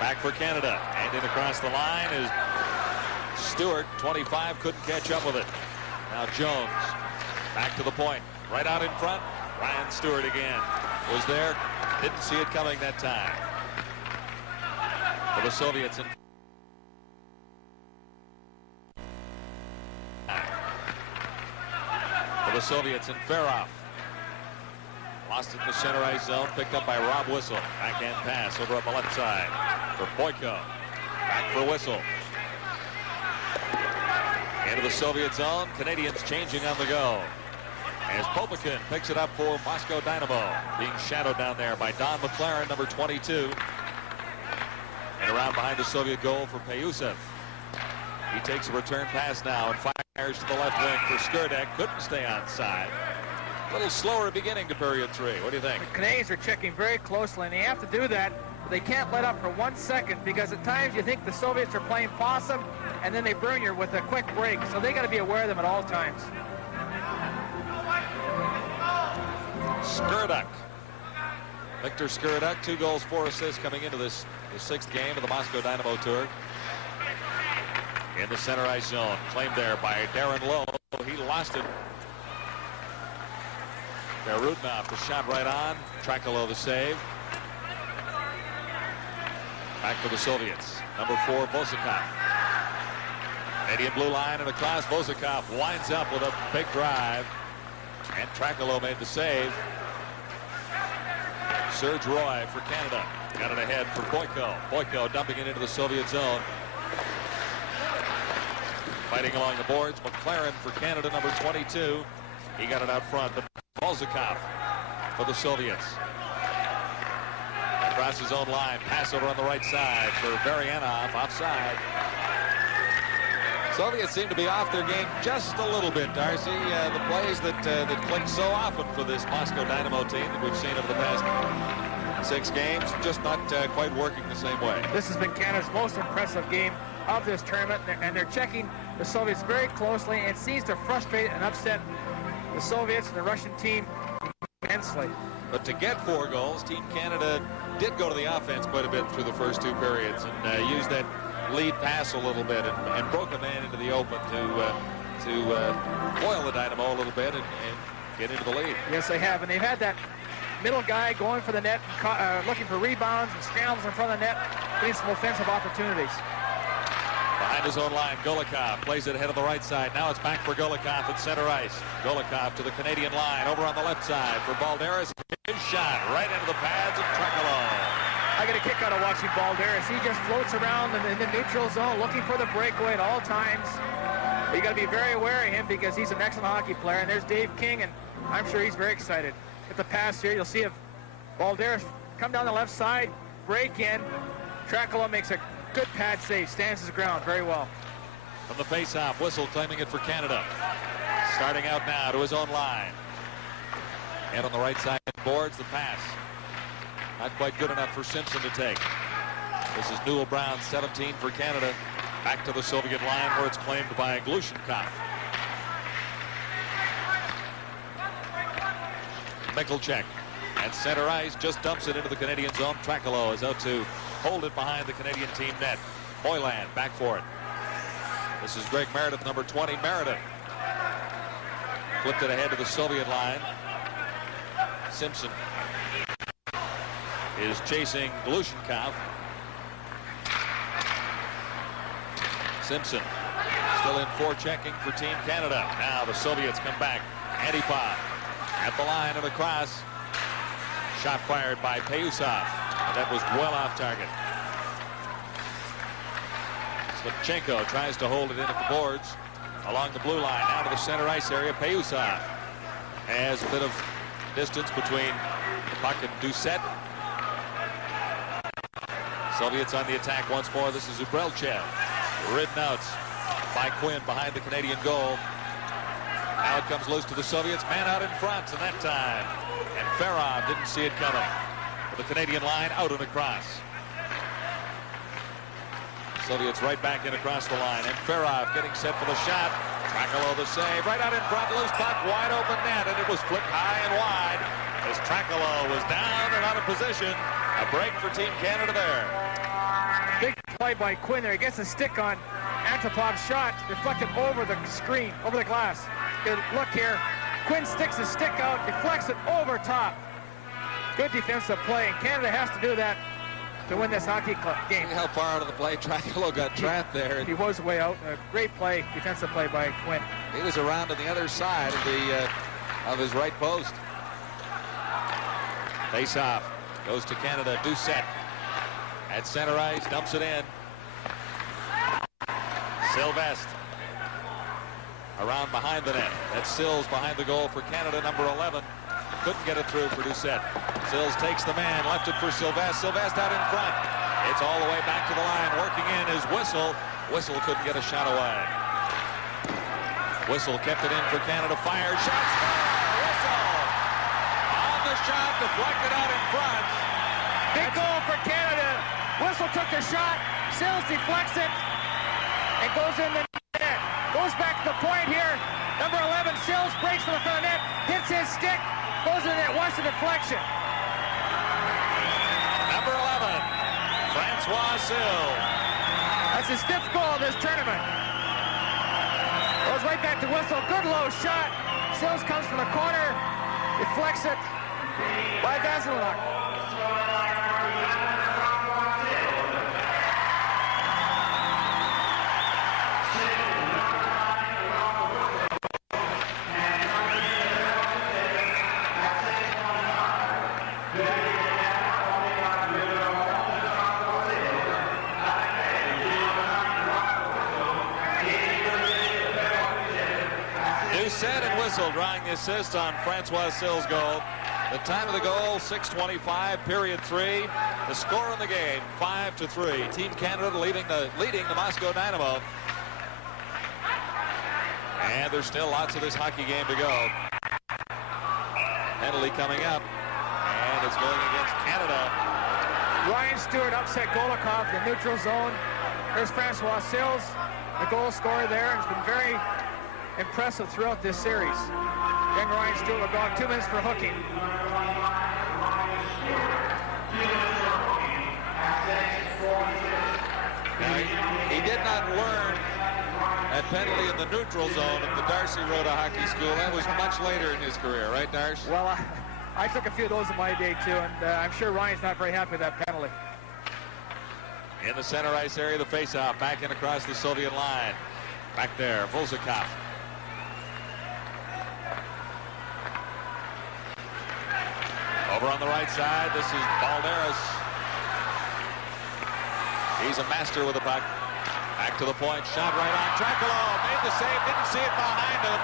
Back for Canada. And in across the line is Stewart. 25 couldn't catch up with it. Now Jones back to the point. Right out in front. Ryan Stewart again. Was there. Didn't see it coming that time. For the Soviets. For the Soviets and Ferov. Lost it in the center ice zone, picked up by Rob Whistle. Backhand pass over on the left side for Boyko. Back for Whistle. Into the Soviet zone. Canadians changing on the go. As Popokin picks it up for Moscow Dynamo. Being shadowed down there by Don McLaren, number 22. And around behind the Soviet goal for Payusev. He takes a return pass now and fires to the left wing for Skurduk. Couldn't stay on side. A little slower beginning to period 3. What do you think? The Canadians are checking very closely, and they have to do that They can't let up for 1 second, because at times you think the Soviets are playing possum, and then they burn you with a quick break. So they got to be aware of them at all times. Skurduk. Victor Skurduk, 2 goals, 4 assists coming into this, the 6th game of the Moscow Dynamo Tour. In the center ice zone, claimed there by Darren Lowe. He lost it. Rudnoff, the shot right on. Trakalo, the save. Back for the Soviets. Number 4, Vosakov. Canadian blue line and across. Vosakov winds up with a big drive. And Trakalo made the save. Serge Roy for Canada. Got it ahead for Boyko. Boyko dumping it into the Soviet zone. Fighting along the boards. McLaren for Canada, number 22. He got it out front. But Balzakov for the Soviets. Across his own line. Pass over on the right side for Varianov. Offside. Soviets seem to be off their game just a little bit, Darcy. The plays that click so often for this Moscow Dynamo team that we've seen over the past 6 games, just not quite working the same way. This has been Canada's most impressive game of this tournament, and they're checking the Soviets very closely, and it seems to frustrate and upset the Soviets and the Russian team immensely. But to get 4 goals, Team Canada did go to the offense quite a bit through the first 2 periods and used that lead pass a little bit and broke a man into the open to foil the Dynamo a little bit and get into the lead. Yes, they have, and they've had that middle guy going for the net, looking for rebounds and scrambles in front of the net, getting some offensive opportunities. Behind his own line, Golikov plays it ahead of the right side. Now it's back for Golikov at center ice. Golikov to the Canadian line, over on the left side for Balderas. His shot right into the pads of Trakalo. I get a kick out of watching Balderas. He just floats around in the neutral zone looking for the breakaway at all times. But you got to be very aware of him because he's an excellent hockey player. And there's Dave King, and I'm sure he's very excited. At the pass here, you'll see if Balderas come down the left side, break in. Trakalo makes a good pad save, stands his ground very well. From the face-off, Whistle claiming it for Canada. Starting out now to his own line. And on the right side boards, the pass. Not quite good enough for Simpson to take. This is Newell Brown, 17 for Canada. Back to the Soviet line where it's claimed by Glushenkov. Michalchek at center ice just dumps it into the Canadian zone. Trakalo is out to hold it behind the Canadian team net. Moylan back for it. This is Greg Meredith, number 20. Meredith flipped it ahead to the Soviet line. Simpson is chasing Glushenkov. Simpson still in forechecking for Team Canada. Now the Soviets come back. Antipov at the line and across. Shot fired by Payusov. That was well off target. Slipchenko tries to hold it in at the boards along the blue line. Now to the center ice area. Payusov has a bit of distance between the puck and Doucette. Soviets on the attack once more. This is Ubrelchev. Ridden out by Quinn behind the Canadian goal. Now it comes loose to the Soviets. Man out in front, and that time. And Ferrov didn't see it coming. The Canadian line out and across. Soviets right back in across the line. And Ferrov getting set for the shot. Trakalo the save. Right out in front. Loose puck. Wide open net. And it was flipped high and wide as Trakalo was down and out of position. A break for Team Canada there. Big play by Quinn there. He gets a stick on Antipov's shot, deflected over the screen, over the glass. Look here. Quinn sticks his stick out, deflects it over top. Good defensive play, and Canada has to do that to win this hockey game. See how far out of the play Trakalo got trapped there. He was way out. A great play, defensive play by Quinn. He was around on the other side of his right post. Face off. Goes to Canada. Doucette at center ice. Dumps it in. Sylvestre around behind the net. That's Sills behind the goal for Canada, number 11. Couldn't get it through for Doucette. Sills takes the man. Left it for Sylvestre. Sylvestre out in front. It's all the way back to the line. Working in is Whistle. Whistle couldn't get a shot away. Whistle kept it in for Canada. Fire. Shots. Whistle. On the shot. Deflected out in front. Big goal for Canada. Whistle took the shot. Sills deflects it and goes in the net. Goes back to the point here. Number 11, Sills breaks for the front net, hits his stick, goes in the net, watch the deflection. Number 11, Francois Sills. That's his 5th goal of this tournament. Goes right back to Whistle. Good low shot. Sills comes from the corner, deflects it by Vasiluk. Set and Whistle drawing the assist on Francois Sills' goal. The time of the goal, 6:25, period 3. The score in the game, 5-3. Team Canada leading the Moscow Dynamo. And there's still lots of this hockey game to go. Penalty coming up, and it's going against Canada. Ryan Stewart upset Golikov in the neutral zone. There's Francois Sills, the goal scorer there, and it's been very impressive throughout this series. Young Ryan Stewart will go on 2 minutes for hooking. Now, he did not learn that penalty in the neutral zone at the Darcy Rhoda Hockey School. That was much later in his career, right, Darcy? Well, I took a few of those in my day, too, and I'm sure Ryan's not very happy with that penalty. In the center ice area, the faceoff back in across the Soviet line. Back there, Vozikov. Over on the right side, this is Balderas. He's a master with the puck. Back to the point, shot right on. Tracolo made the save, didn't see it behind him.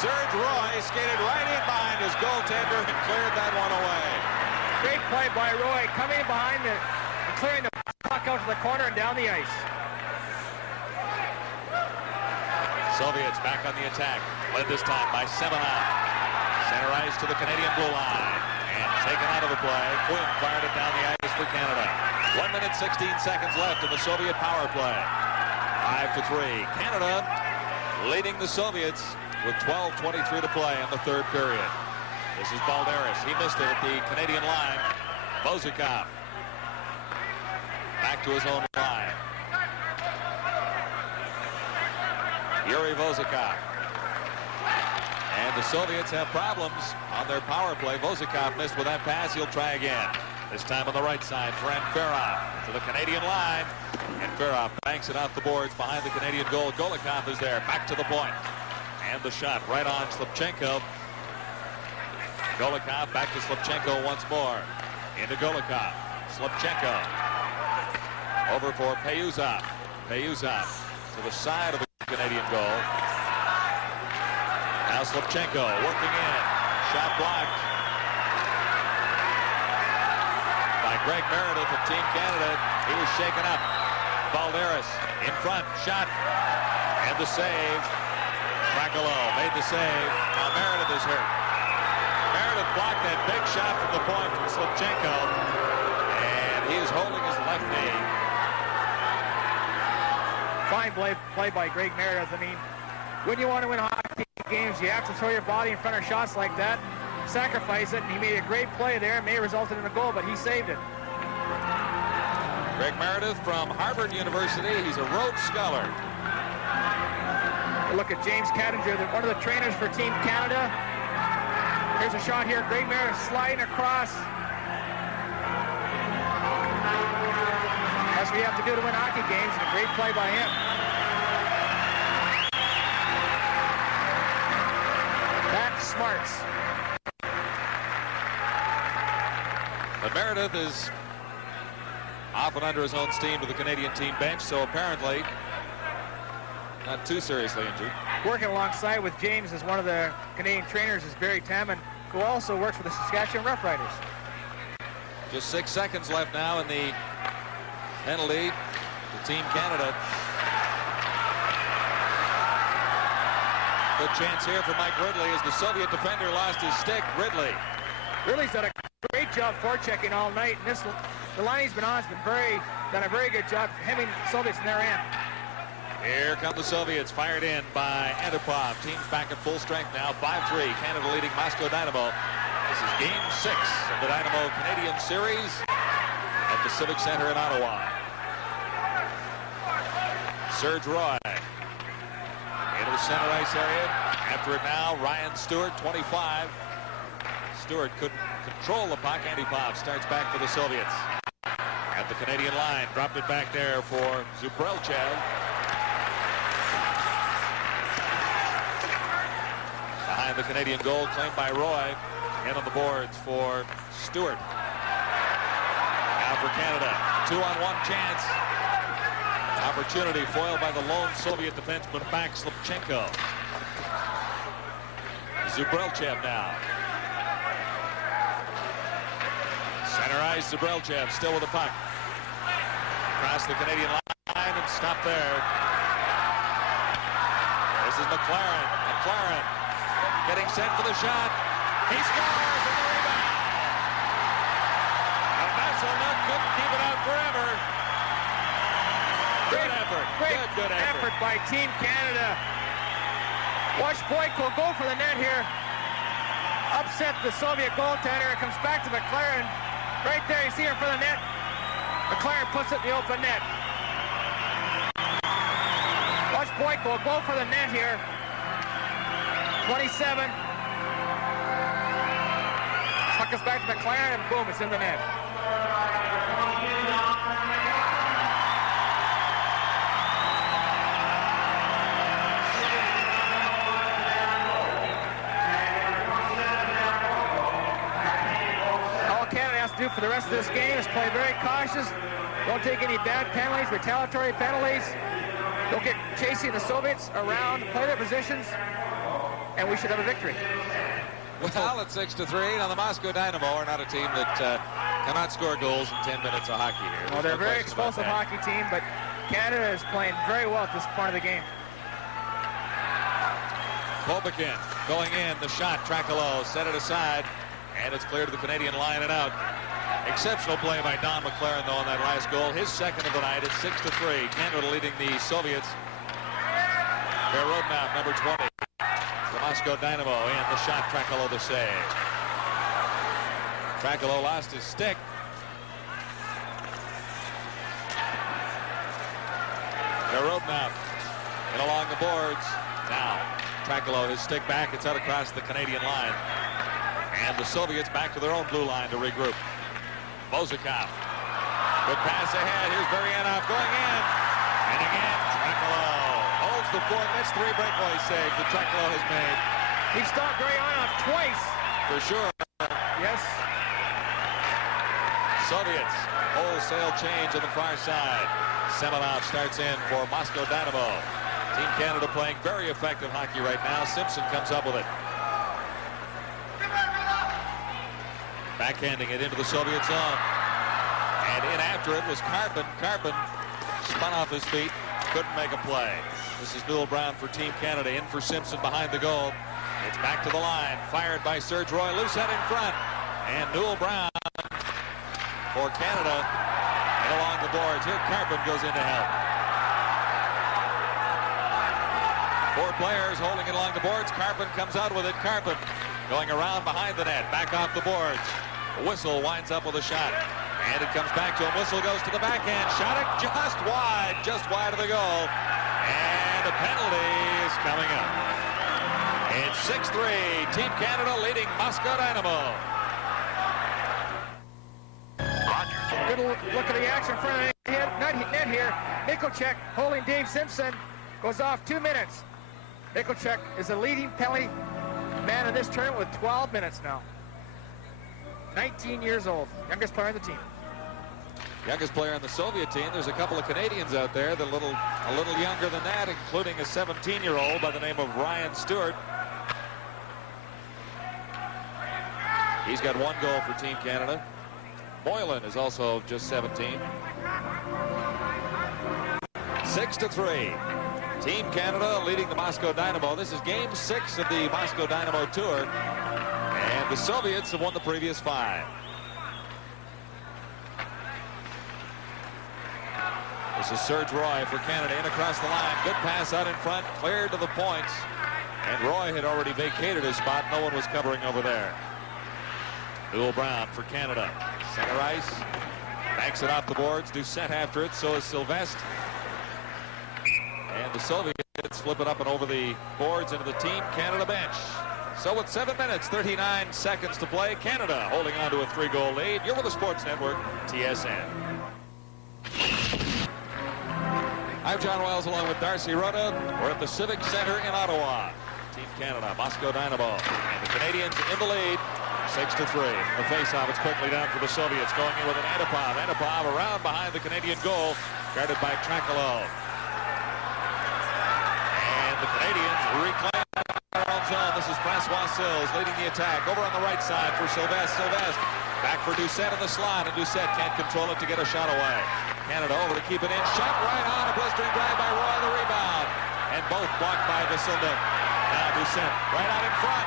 Serge Roy skated right in behind his goaltender and cleared that one away. Great play by Roy, coming behind and clearing the puck out to the corner and down the ice. Soviets back on the attack, led this time by Semenov. Center ice to the Canadian blue line. And taken out of the play. Quinn fired it down the ice for Canada. 1 minute, 16 seconds left in the Soviet power play. 5-3. Canada leading the Soviets with 12:23 to play in the 3rd period. This is Balderas. He missed it at the Canadian line. Vozikov. Back to his own line. Yuri Vozikov. And the Soviets have problems on their power play. Vozikov missed with that pass. He'll try again. This time on the right side, Fran Ferrov to the Canadian line. And Ferrov banks it off the boards behind the Canadian goal. Golikov is there. Back to the point. And the shot right on Slipchenko. Golikov back to Slipchenko once more. Into Golikov. Slipchenko. Over for Payuzov. Payuzov to the side of the Canadian goal. Now Slipchenko working in. Shot blocked by Greg Meredith of Team Canada. He was shaken up. Balderas in front. Shot. And the save. Tracolo made the save. Now Meredith is hurt. Meredith blocked that big shot from the point from Slipchenko. And he is holding his left knee. Fine play by Greg Meredith. I mean, when you want to win hockey games, you have to throw your body in front of shots like that, sacrifice it, and he made a great play there. It may have resulted in a goal, but he saved it. Greg Meredith from Harvard University. He's a Rhodes Scholar. Look at James Cattinger, one of the trainers for Team Canada. Here's a shot here. Greg Meredith sliding across. That's what you have to do to win hockey games, and a great play by him. That's smarts. But Meredith is often under his own steam to the Canadian team bench, so apparently not too seriously injured. Working alongside with James as one of the Canadian trainers is Barry Tamman, who also works for the Saskatchewan Roughriders. Just 6 seconds left now in the penalty to Team Canada. Good chance here for Mike Ridley as the Soviet defender lost his stick. Ridley's done a great job forechecking all night, and this the line he's been on has been done a very good job hemming Soviets in their end. Here come the Soviets, fired in by Antipov. Team's back at full strength now, 5-3. Canada leading Moscow Dynamo. This is Game 6 of the Dynamo Canadian Series at the Civic Center in Ottawa. Serge Roy into the center ice area. After it now, Ryan Stewart, 25. Stewart couldn't control the puck. Antipov starts back for the Soviets. At the Canadian line, dropped it back there for Zubrelchev. Behind the Canadian goal, claimed by Roy. In on the boards for Stewart. Now for Canada, 2-on-1 chance. Opportunity foiled by the lone Soviet defenseman back Slipchenko. Zubrelchev now. Center ice, Zubrelchev still with the puck. Across the Canadian line and stopped there. This is McLaren. McLaren getting set for the shot. He scores with the rebound. And Vassilnuk couldn't keep it out forever. Good effort. Good effort by Team Canada. Watch Boyko go for the net here. Upset the Soviet goaltender. It comes back to McLaren. Right there, you see her for the net. McLaren puts it in the open net. Watch Boyko go for the net here. 27. Puck is back to McLaren, and boom, it's in the net. All Canada has to do for the rest of this game is play very cautious. Don't take any bad penalties, retaliatory penalties. Don't get chasing the Soviets around, play their positions, and we should have a victory. Well, it's 6-3. Now the Moscow Dynamo are not a team that cannot score goals in 10 minutes of hockey here. Well, they're a very explosive hockey team, but Canada is playing very well at this point of the game. Kobekin going in, the shot, Tracolo set it aside, and it's clear to the Canadian line and out. Exceptional play by Don McLaren, though, on that last goal. His second of the night. It's 6-3. Canada leading the Soviets. Their road map, number 20. The Moscow Dynamo in the shot, Tracolo the save. Tracolo lost his stick. Their road map in along the boards. Now, Tracolo, his stick back. It's out across the Canadian line. And the Soviets back to their own blue line to regroup. Mozikov. Good pass ahead. Here's Baryanov going in. And again, Tracolo holds the fort. That's 3 breakaway saves that Tracolo has made. He stopped Baryanov twice. For sure. Yes. Soviets. Wholesale change on the far side. Semenov starts in for Moscow Dynamo. Team Canada playing very effective hockey right now. Simpson comes up with it. Backhanding it into the Soviet zone. And in after it was Karpin. Karpin spun off his feet. Couldn't make a play. This is Newell Brown for Team Canada. In for Simpson behind the goal. It's back to the line. Fired by Serge Roy. Loose head in front. And Newell Brown for Canada. And along the boards. Here Karpin goes in to help. 4 players holding it along the boards. Karpin comes out with it. Karpin going around behind the net. Back off the boards. Whistle winds up with a shot. And it comes back to him. Whistle goes to the backhand. Shot it just wide of the goal. And a penalty is coming up. It's 6-3. Team Canada leading Moscow Dynamo. Good look at the action in front of the net here. Nicholchek holding Dave Simpson. Goes off 2 minutes. Nicholchek is the leading penalty man in this tournament with 12 minutes now. 19 years old. Youngest player on the team. Youngest player on the Soviet team. There's a couple of Canadians out there that a little younger than that, including a 17-year-old by the name of Ryan Stewart. He's got 1 goal for Team Canada. Moylan is also just 17. 6-3. Team Canada leading the Moscow Dynamo. This is Game 6 of the Moscow Dynamo Tour. And the Soviets have won the previous 5. This is Serge Roy for Canada, in across the line. Good pass out in front, cleared to the points. And Roy had already vacated his spot. No one was covering over there. Newell Brown for Canada. Center ice. Banks it off the boards. Doucette after it. So is Sylvestre. And the Soviets flip it up and over the boards into the Team Canada bench. So with 7 minutes, 39 seconds to play, Canada holding on to a 3-goal lead. You're with the Sports Network, TSN. I'm John Wells along with Darcy Rhoda. We're at the Civic Center in Ottawa. Team Canada, Moscow Dynamo. And the Canadians in the lead, 6-3. The face-off, it's quickly down for the Soviets, going in with an Antipov. Antipov around behind the Canadian goal, guarded by Tracolo. And the Canadians reclaim their own zone. This is Francois Sills leading the attack. Over on the right side for Sylvestre. Sylvestre back for Doucette in the slot, and Doucette can't control it to get a shot away. Canada over to keep it in. Shot right on. A blistering drive by Roy. The rebound. And both blocked by Vassilda. Now Doucette right out in front.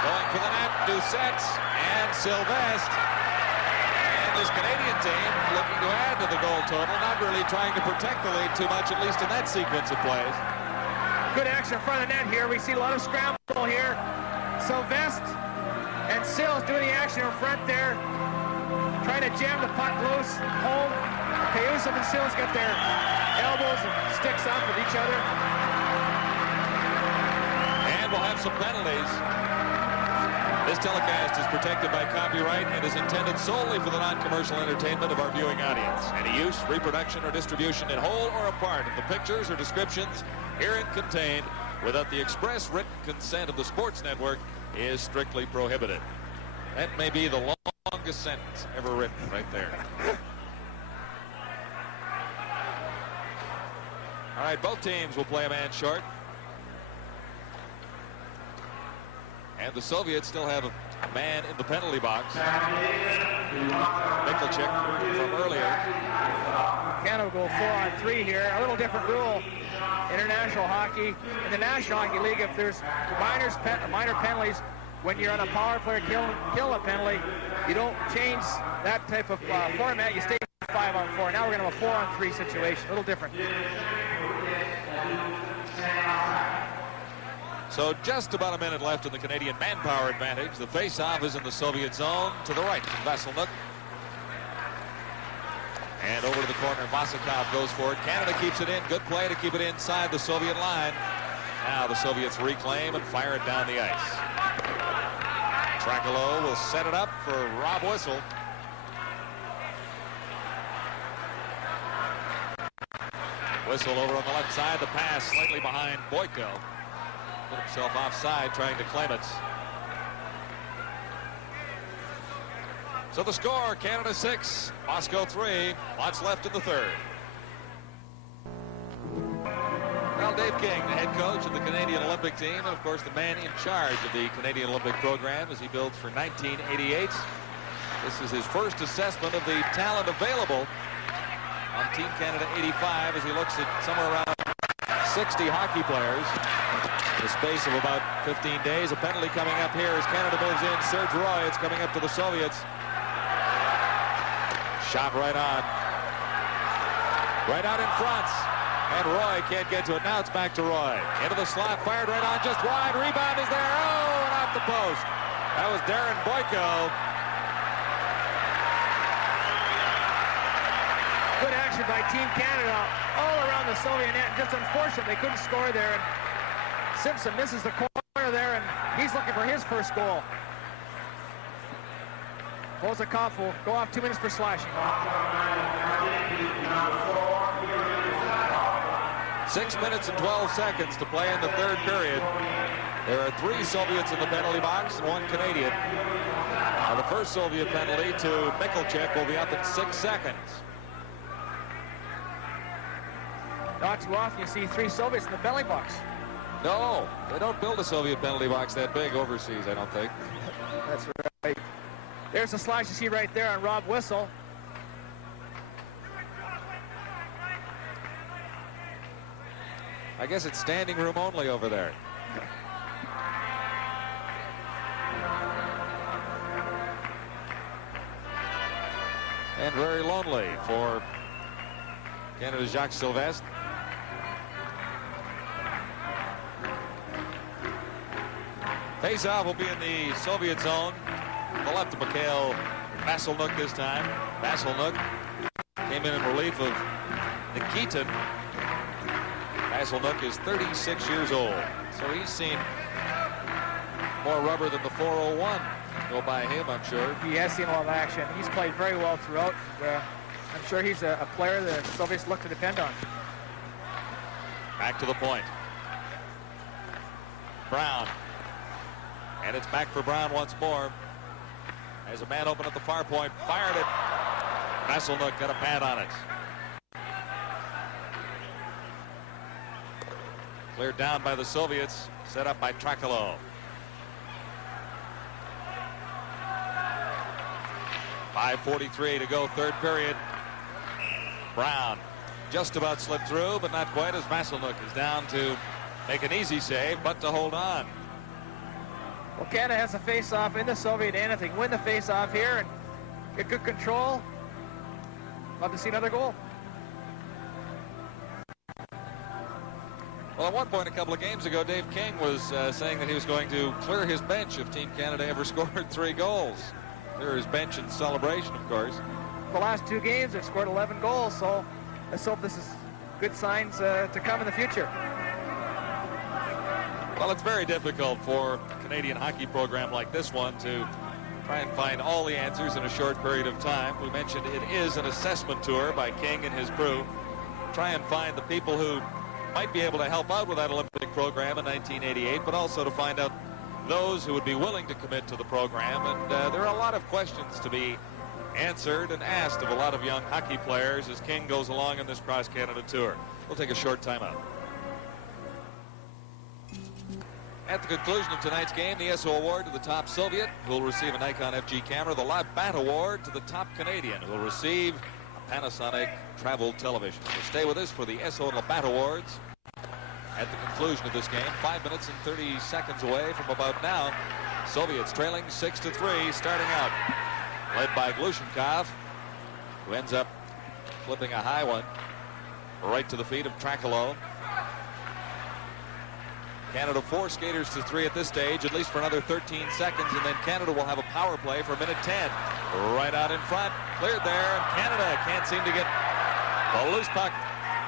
Going for the net. Doucette and Sylvestre. And this Canadian team looking to add to the goal total. Not really trying to protect the lead too much, at least in that sequence of plays. Good action in front of the net here. We see a lot of scramble here. Sylvestre and Sills doing the action in front there. Trying to jam the puck loose home. Kayusov and Sills get their elbows and sticks up with each other. And we'll have some penalties. This telecast is protected by copyright and is intended solely for the non-commercial entertainment of our viewing audience. Any use, reproduction, or distribution in whole or a part of the pictures or descriptions herein contained without the express written consent of the Sports Network is strictly prohibited. That may be the longest sentence ever written right there. All right, both teams will play a man short. And the Soviets still have a man in the penalty box. Mikulchik from earlier. Canada will go 4-on-3 here. A little different rule. International hockey. In the National Hockey League, if there's minor penalties, when you're on a power play kill a penalty, you don't change that type of format. You stay 5-on-4. Now we're going to have a 4-on-3 situation. A little different. So just about a minute left in the Canadian manpower advantage. The face-off is in the Soviet zone to the right from Vassilnuk. And over to the corner, Moscow goes for it. Canada keeps it in. Good play to keep it inside the Soviet line. Now the Soviets reclaim and fire it down the ice. Tracolo will set it up for Rob Whistle. Whistle over on the left side. The pass slightly behind Boyko. Put himself offside trying to claim it. So the score, Canada 6, Moscow 3. Lots left in the third. Well, Dave King, the head coach of the Canadian Olympic team, and of course the man in charge of the Canadian Olympic program as he builds for 1988. This is his first assessment of the talent available on Team Canada 85 as he looks at somewhere around 60 hockey players. In the space of about 15 days, a penalty coming up here as Canada moves in. Serge Roy, it's coming up to the Soviets. Shot right on. Right out in front. And Roy can't get to it. Now it's back to Roy. Into the slot, fired right on, just wide. Rebound is there. Oh, and off the post. That was Darren Boyko. Good action by Team Canada all around the Soviet net. Just unfortunate they couldn't score there. And Simpson misses the corner there, and he's looking for his first goal. Kozakov will go off 2 minutes for slashing. 6 minutes and 12 seconds to play in the third period. There are 3 Soviets in the penalty box and 1 Canadian. Now the first Soviet penalty to Mikulchik will be up in 6 seconds. Not too often you see 3 Soviets in the penalty box. No, they don't build a Soviet penalty box that big overseas, I don't think. That's right. There's a slash you see right there on Rob Whistle. I guess it's standing room only over there. And very lonely for Canada's Jacques Sylvestre. Face-off will be in the Soviet zone. The left of Mikhail Vasilnuk this time. Vasilnuk came in relief of Nikitin. Vasilnuk is 36 years old, so he's seen more rubber than the 401 go by him, I'm sure. He has seen a lot of action. He's played very well throughout. I'm sure he's a player that the Soviets look to depend on. Back to the point. Brown. And it's back for Brown once more. As a man open at the far point, fired it. Vasilnuk got a pad on it. Cleared down by the Soviets, set up by Trakalo. .5:43 to go, third period. Brown just about slipped through, but not quite, as Vasilnuk is down to make an easy save, but to hold on. Well, Canada has a face-off in the Soviet end. If they can win the face-off here and get good control, love to see another goal. Well, at one point a couple of games ago, Dave King was saying that he was going to clear his bench if Team Canada ever scored 3 goals. Clear his bench in celebration, of course. The last 2 games, they've scored 11 goals, so let's hope this is good signs to come in the future. Well, it's very difficult for a Canadian hockey program like this one to try and find all the answers in a short period of time. We mentioned it is an assessment tour by King and his crew. Try and find the people who might be able to help out with that Olympic program in 1988, but also to find out those who would be willing to commit to the program. And there are a lot of questions to be answered and asked of a lot of young hockey players as King goes along in this cross-Canada tour. We'll take a short timeout. At the conclusion of tonight's game, the ESO award to the top Soviet, who will receive a Nikon FG camera. The Labatt award to the top Canadian, who will receive a Panasonic travel television. So stay with us for the ESO and Labatt awards. At the conclusion of this game, 5 minutes and 30 seconds away from about now. Soviets trailing 6-3, starting out. Led by Glushenkov, who ends up flipping a high one right to the feet of Trakalo. Canada 4 skaters to 3 at this stage, at least for another 13 seconds, and then Canada will have a power play for a minute 10. Right out in front, cleared there, and Canada can't seem to get the loose puck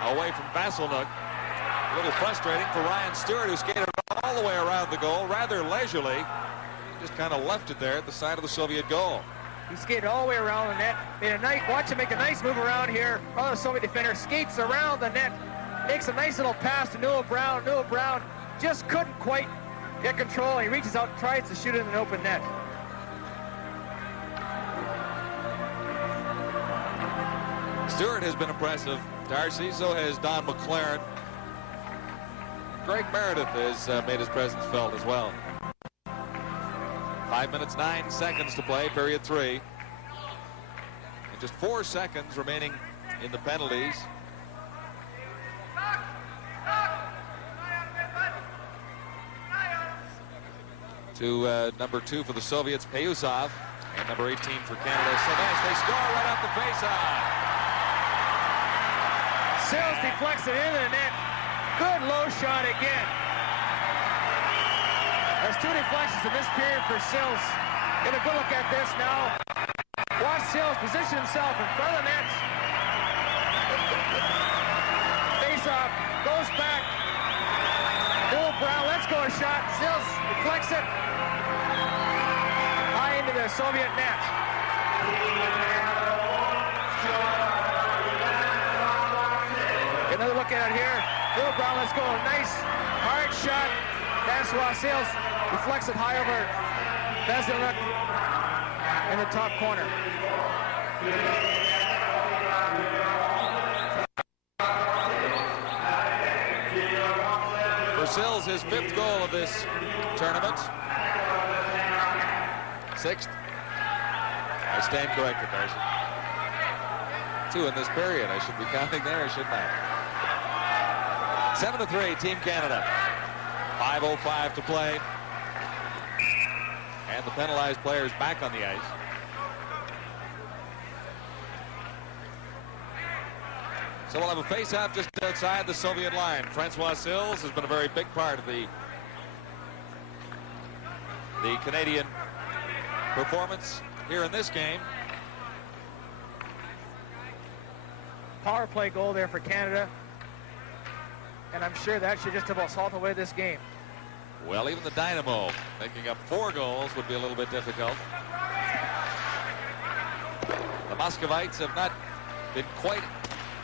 away from Vasilnuk. A little frustrating for Ryan Stewart, who skated all the way around the goal, rather leisurely. He just kind of left it there at the side of the Soviet goal. He skated all the way around the net. Watch him make a nice move around here. Oh, the Soviet defender skates around the net, makes a nice little pass to Noah Brown. Noah Brown just couldn't quite get control. He reaches out and tries to shoot it in an open net. Stewart has been impressive, Darcy. So has Don McLaren. Greg Meredith has made his presence felt as well. 5 minutes, 9 seconds to play, period 3. And just 4 seconds remaining in the penalties. To number 2 for the Soviets, Payusov, and number 18 for Canada, Sylvestre. They score right off the faceoff. Sills deflects it into the net. Good low shot again. There's 2 deflections in this period for Sills. Get a good look at this now. Watch Sills position himself in front of the net. Face-off, goes back. Noah Brown lets go a shot. Sills deflects it high into the Soviet net. Another look at it here. Noah Brown lets go a nice hard shot. Francois Sills deflects it high over Vasilnuk in the top corner. For Sills, his 5th goal of this tournament. 6th. I stand corrected, Darcy. 2 in this period. I should be counting there, shouldn't I? 7-3, Team Canada. 5:05 to play. And the penalized players back on the ice. So we'll have a face-off just outside the Soviet line. Francois Sills has been a very big part of the Canadian performance here in this game. Power play goal there for Canada. And I'm sure that should just about salt away this game. Well, even the Dynamo making up 4 goals would be a little bit difficult. The Muscovites have not been quite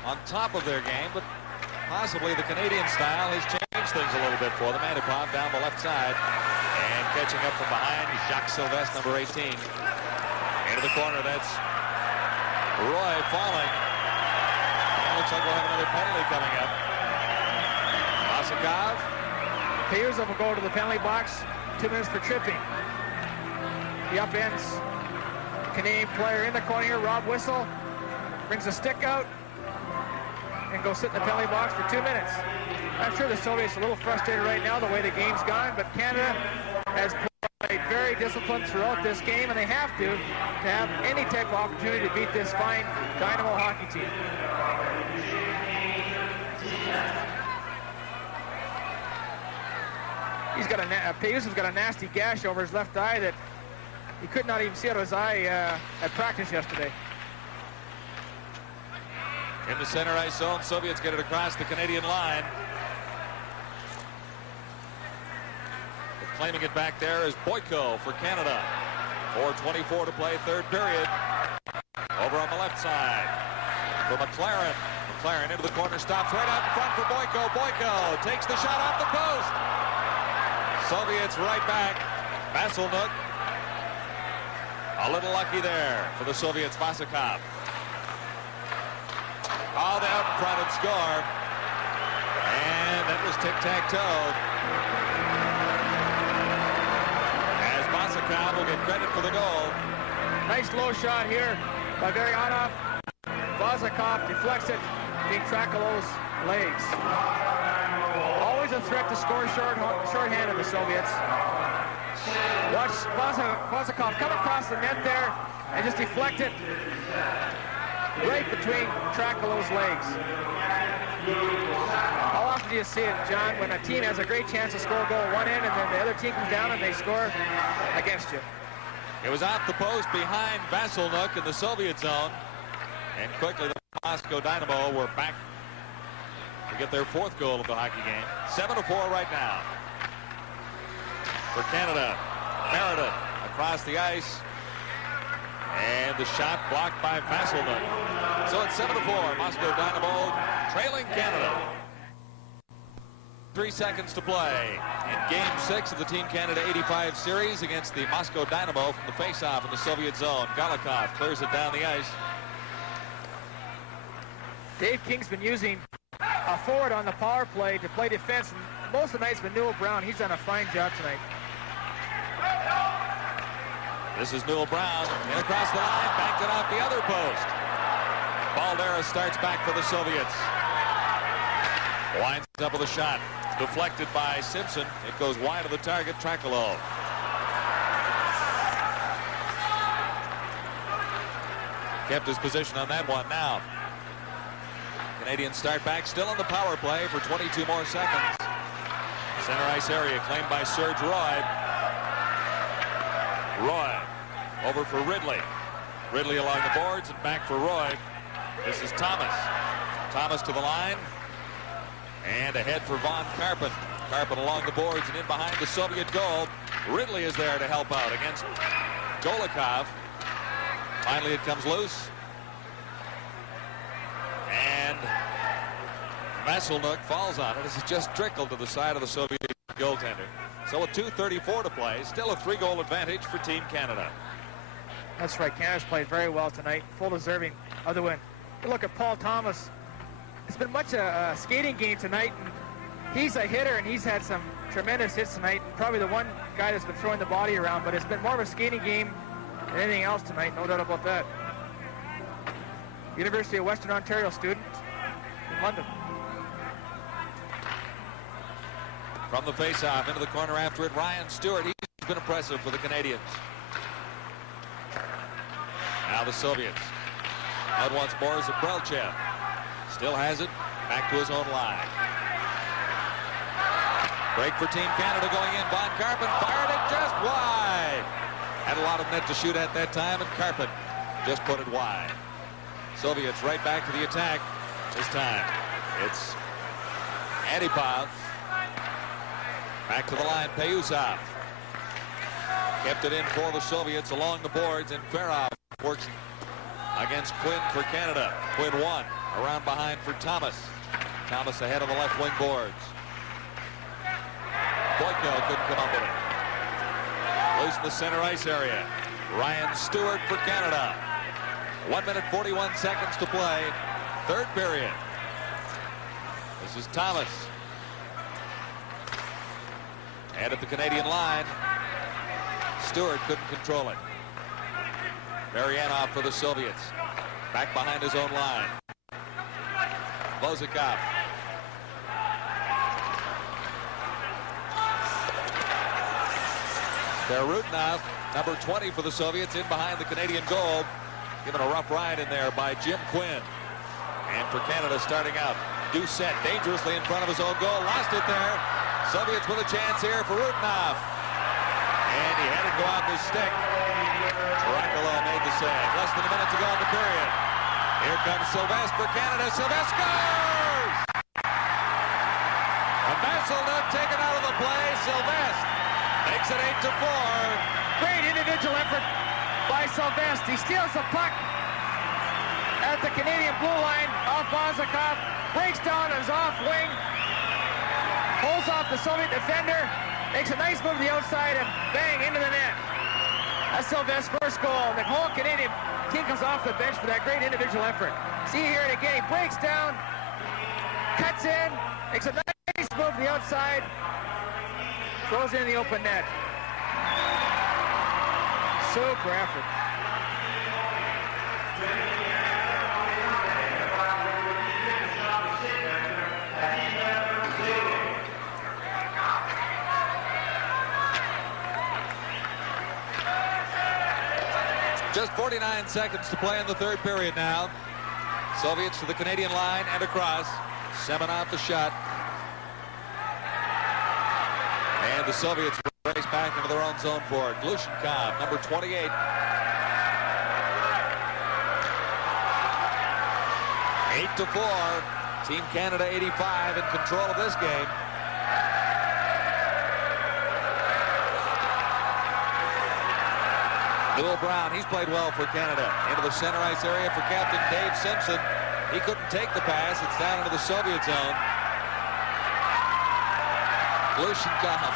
on top of their game, but possibly the Canadian style has changed things a little bit for them. Antipov down the left side, and catching up from behind, Jacques Sylvestre, number 18. Into the corner, that's Roy falling. Looks like we'll have another penalty coming up. Masakov. Payuzov will go to the penalty box. 2 minutes for tripping. The upends Canadian player in the corner here, Rob Whistle, brings a stick out and goes sit in the penalty box for 2 minutes. I'm sure the Soviets are a little frustrated right now the way the game's gone, but Canada has played very disciplined throughout this game, and they have to have any type of opportunity to beat this fine Dynamo hockey team. He's got Payuzov's got a nasty gash over his left eye that he could not even see out of his eye at practice yesterday. In the center ice zone, Soviets get it across the Canadian line. But claiming it back there is Boyko for Canada. 4:24 to play, third period. Over on the left side for McLaren. McLaren into the corner, stops right out in front for Boyko. Boyko takes the shot off the post. Soviets right back. Vasilnuk a little lucky there for the Soviets. Vasakov. Hauled out in front and score. And that was tic-tac-toe. As Vasakov will get credit for the goal. Nice low shot here by Varyanov. Vasakov deflects it between Trakalow's legs. Always a threat to score shorthand of the Soviets. Watch Vasakov come across the net there and just deflect it right between Trakalow's legs. How often do you see it, John, when a team has a great chance to score a goal at one end and then the other team comes down and they score against you? It was off the post behind Vasilnuk in the Soviet zone. And quickly the Moscow Dynamo were back to get their 4th goal of the hockey game. 7-4 right now. For Canada, Meredith across the ice. And the shot blocked by Vasilnuk. So it's 7-4. Moscow Dynamo trailing Canada. 3 seconds to play in Game 6 of the Team Canada 85 series against the Moscow Dynamo from the face-off in the Soviet zone. Galikov clears it down the ice. Dave King's been using a forward on the power play to play defense. And most of the night's been Newell Brown. He's done a fine job tonight. This is Newell Brown, in across the line, backed it off the other post. Baldera starts back for the Soviets. Winds up with a shot, deflected by Simpson. It goes wide of the target, Trakalow. Kept his position on that one now. Canadians start back, still in the power play for 22 more seconds. Center ice area claimed by Serge Roy. Roy over for Ridley. Ridley along the boards and back for Roy. This is Thomas. Thomas to the line. And ahead for Von Karpen. Karpen along the boards and in behind the Soviet goal. Ridley is there to help out against Golikov. Finally it comes loose. And Vasilnuk falls on it as it just trickled to the side of the Soviet goaltender. So with 2:34 to play, still a 3-goal advantage for Team Canada. That's right. Canada's played very well tonight. Full deserving of the win. You look at Paul Thomas. It's been much a skating game tonight. And he's a hitter, and he's had some tremendous hits tonight. Probably the one guy that's been throwing the body around, but it's been more of a skating game than anything else tonight. No doubt about that. University of Western Ontario student in London. From the face-off into the corner after it, Ryan Stewart. He's been impressive for the Canadians. Now the Soviets. Out once more is Brelchev. Still has it. Back to his own line. Break for Team Canada going in. Von Karpen fired it just wide. Had a lot of net to shoot at that time, and Karpen just put it wide. Soviets right back to the attack. This time it's Antipov. Back to the line, Payusov. Kept it in for the Soviets along the boards, and Ferrov works against Quinn for Canada. Quinn won. Around behind for Thomas. Thomas ahead of the left wing boards. Boyko couldn't come up with it. Loose in the center ice area. Ryan Stewart for Canada. 1 minute 41 seconds to play. Third period. This is Thomas. And at the Canadian line, Stewart couldn't control it. Marianov for the Soviets. Back behind his own line. Vozikov. Berutnov, number 20 for the Soviets, in behind the Canadian goal. Given a rough ride in there by Jim Quinn. And for Canada starting out, Doucette dangerously in front of his own goal. Lost it there. Soviets with a chance here for Berutnov. And he had it go out his stick. Dracula made the save. Less than a minute to go in the period. Here comes Sylvestre for Canada. Sylvestre scores! A Vassilnuk taken out of the play. Sylvestre makes it 8-4. Great individual effort by Sylvestre. He steals the puck at the Canadian blue line off Vozikov. Breaks down his off wing. Pulls off the Soviet defender. Makes a nice move to the outside and bang into the net. That's Sylvestre's first goal. The whole Canadian team comes off the bench for that great individual effort. See here it again. He breaks down, cuts in, makes a nice move to the outside, throws it in the open net. Super effort. Just 49 seconds to play in the third period now. Soviets to the Canadian line and across. Semenov the shot. And the Soviets race back into their own zone for it. Glushenkov, number 28. 8-4. Team Canada 85 in control of this game. Newell Brown, he's played well for Canada. Into the center ice area for Captain Dave Simpson. He couldn't take the pass. It's down into the Soviet zone. Glushenkov.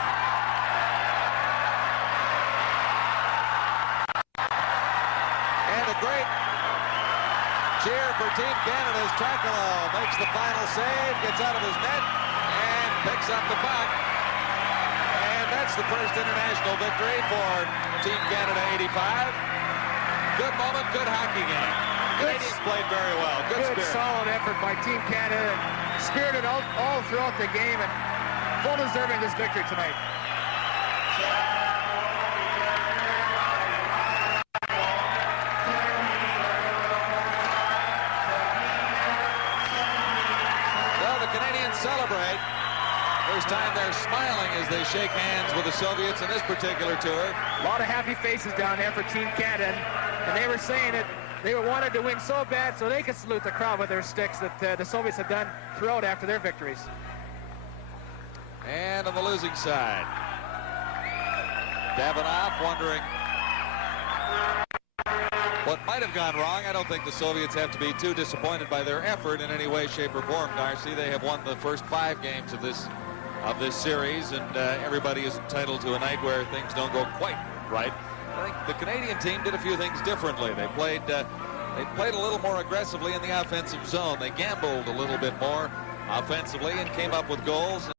And a great cheer for Team Canada as Dracula makes the final save, gets out of his net, and picks up the puck. That's the first international victory for Team Canada 85. Good moment, good hockey game. Canadians played very well. Good spirit. Solid effort by Team Canada. Spirited all throughout the game and full deserving this victory tonight. Well, the Canadians celebrate. First time they're smiling as they shake hands with the Soviets in this particular tour. A lot of happy faces down there for Team Canada, and they were saying that they wanted to win so bad so they could salute the crowd with their sticks that the Soviets have done throughout after their victories. And on the losing side, Davinoff wondering what might have gone wrong. I don't think the Soviets have to be too disappointed by their effort in any way, shape, or form, Darcy. They have won the first 5 games of this series, and everybody is entitled to a night where things don't go quite right. I think the Canadian team did a few things differently. They played a little more aggressively in the offensive zone. They gambled a little bit more offensively and came up with goals.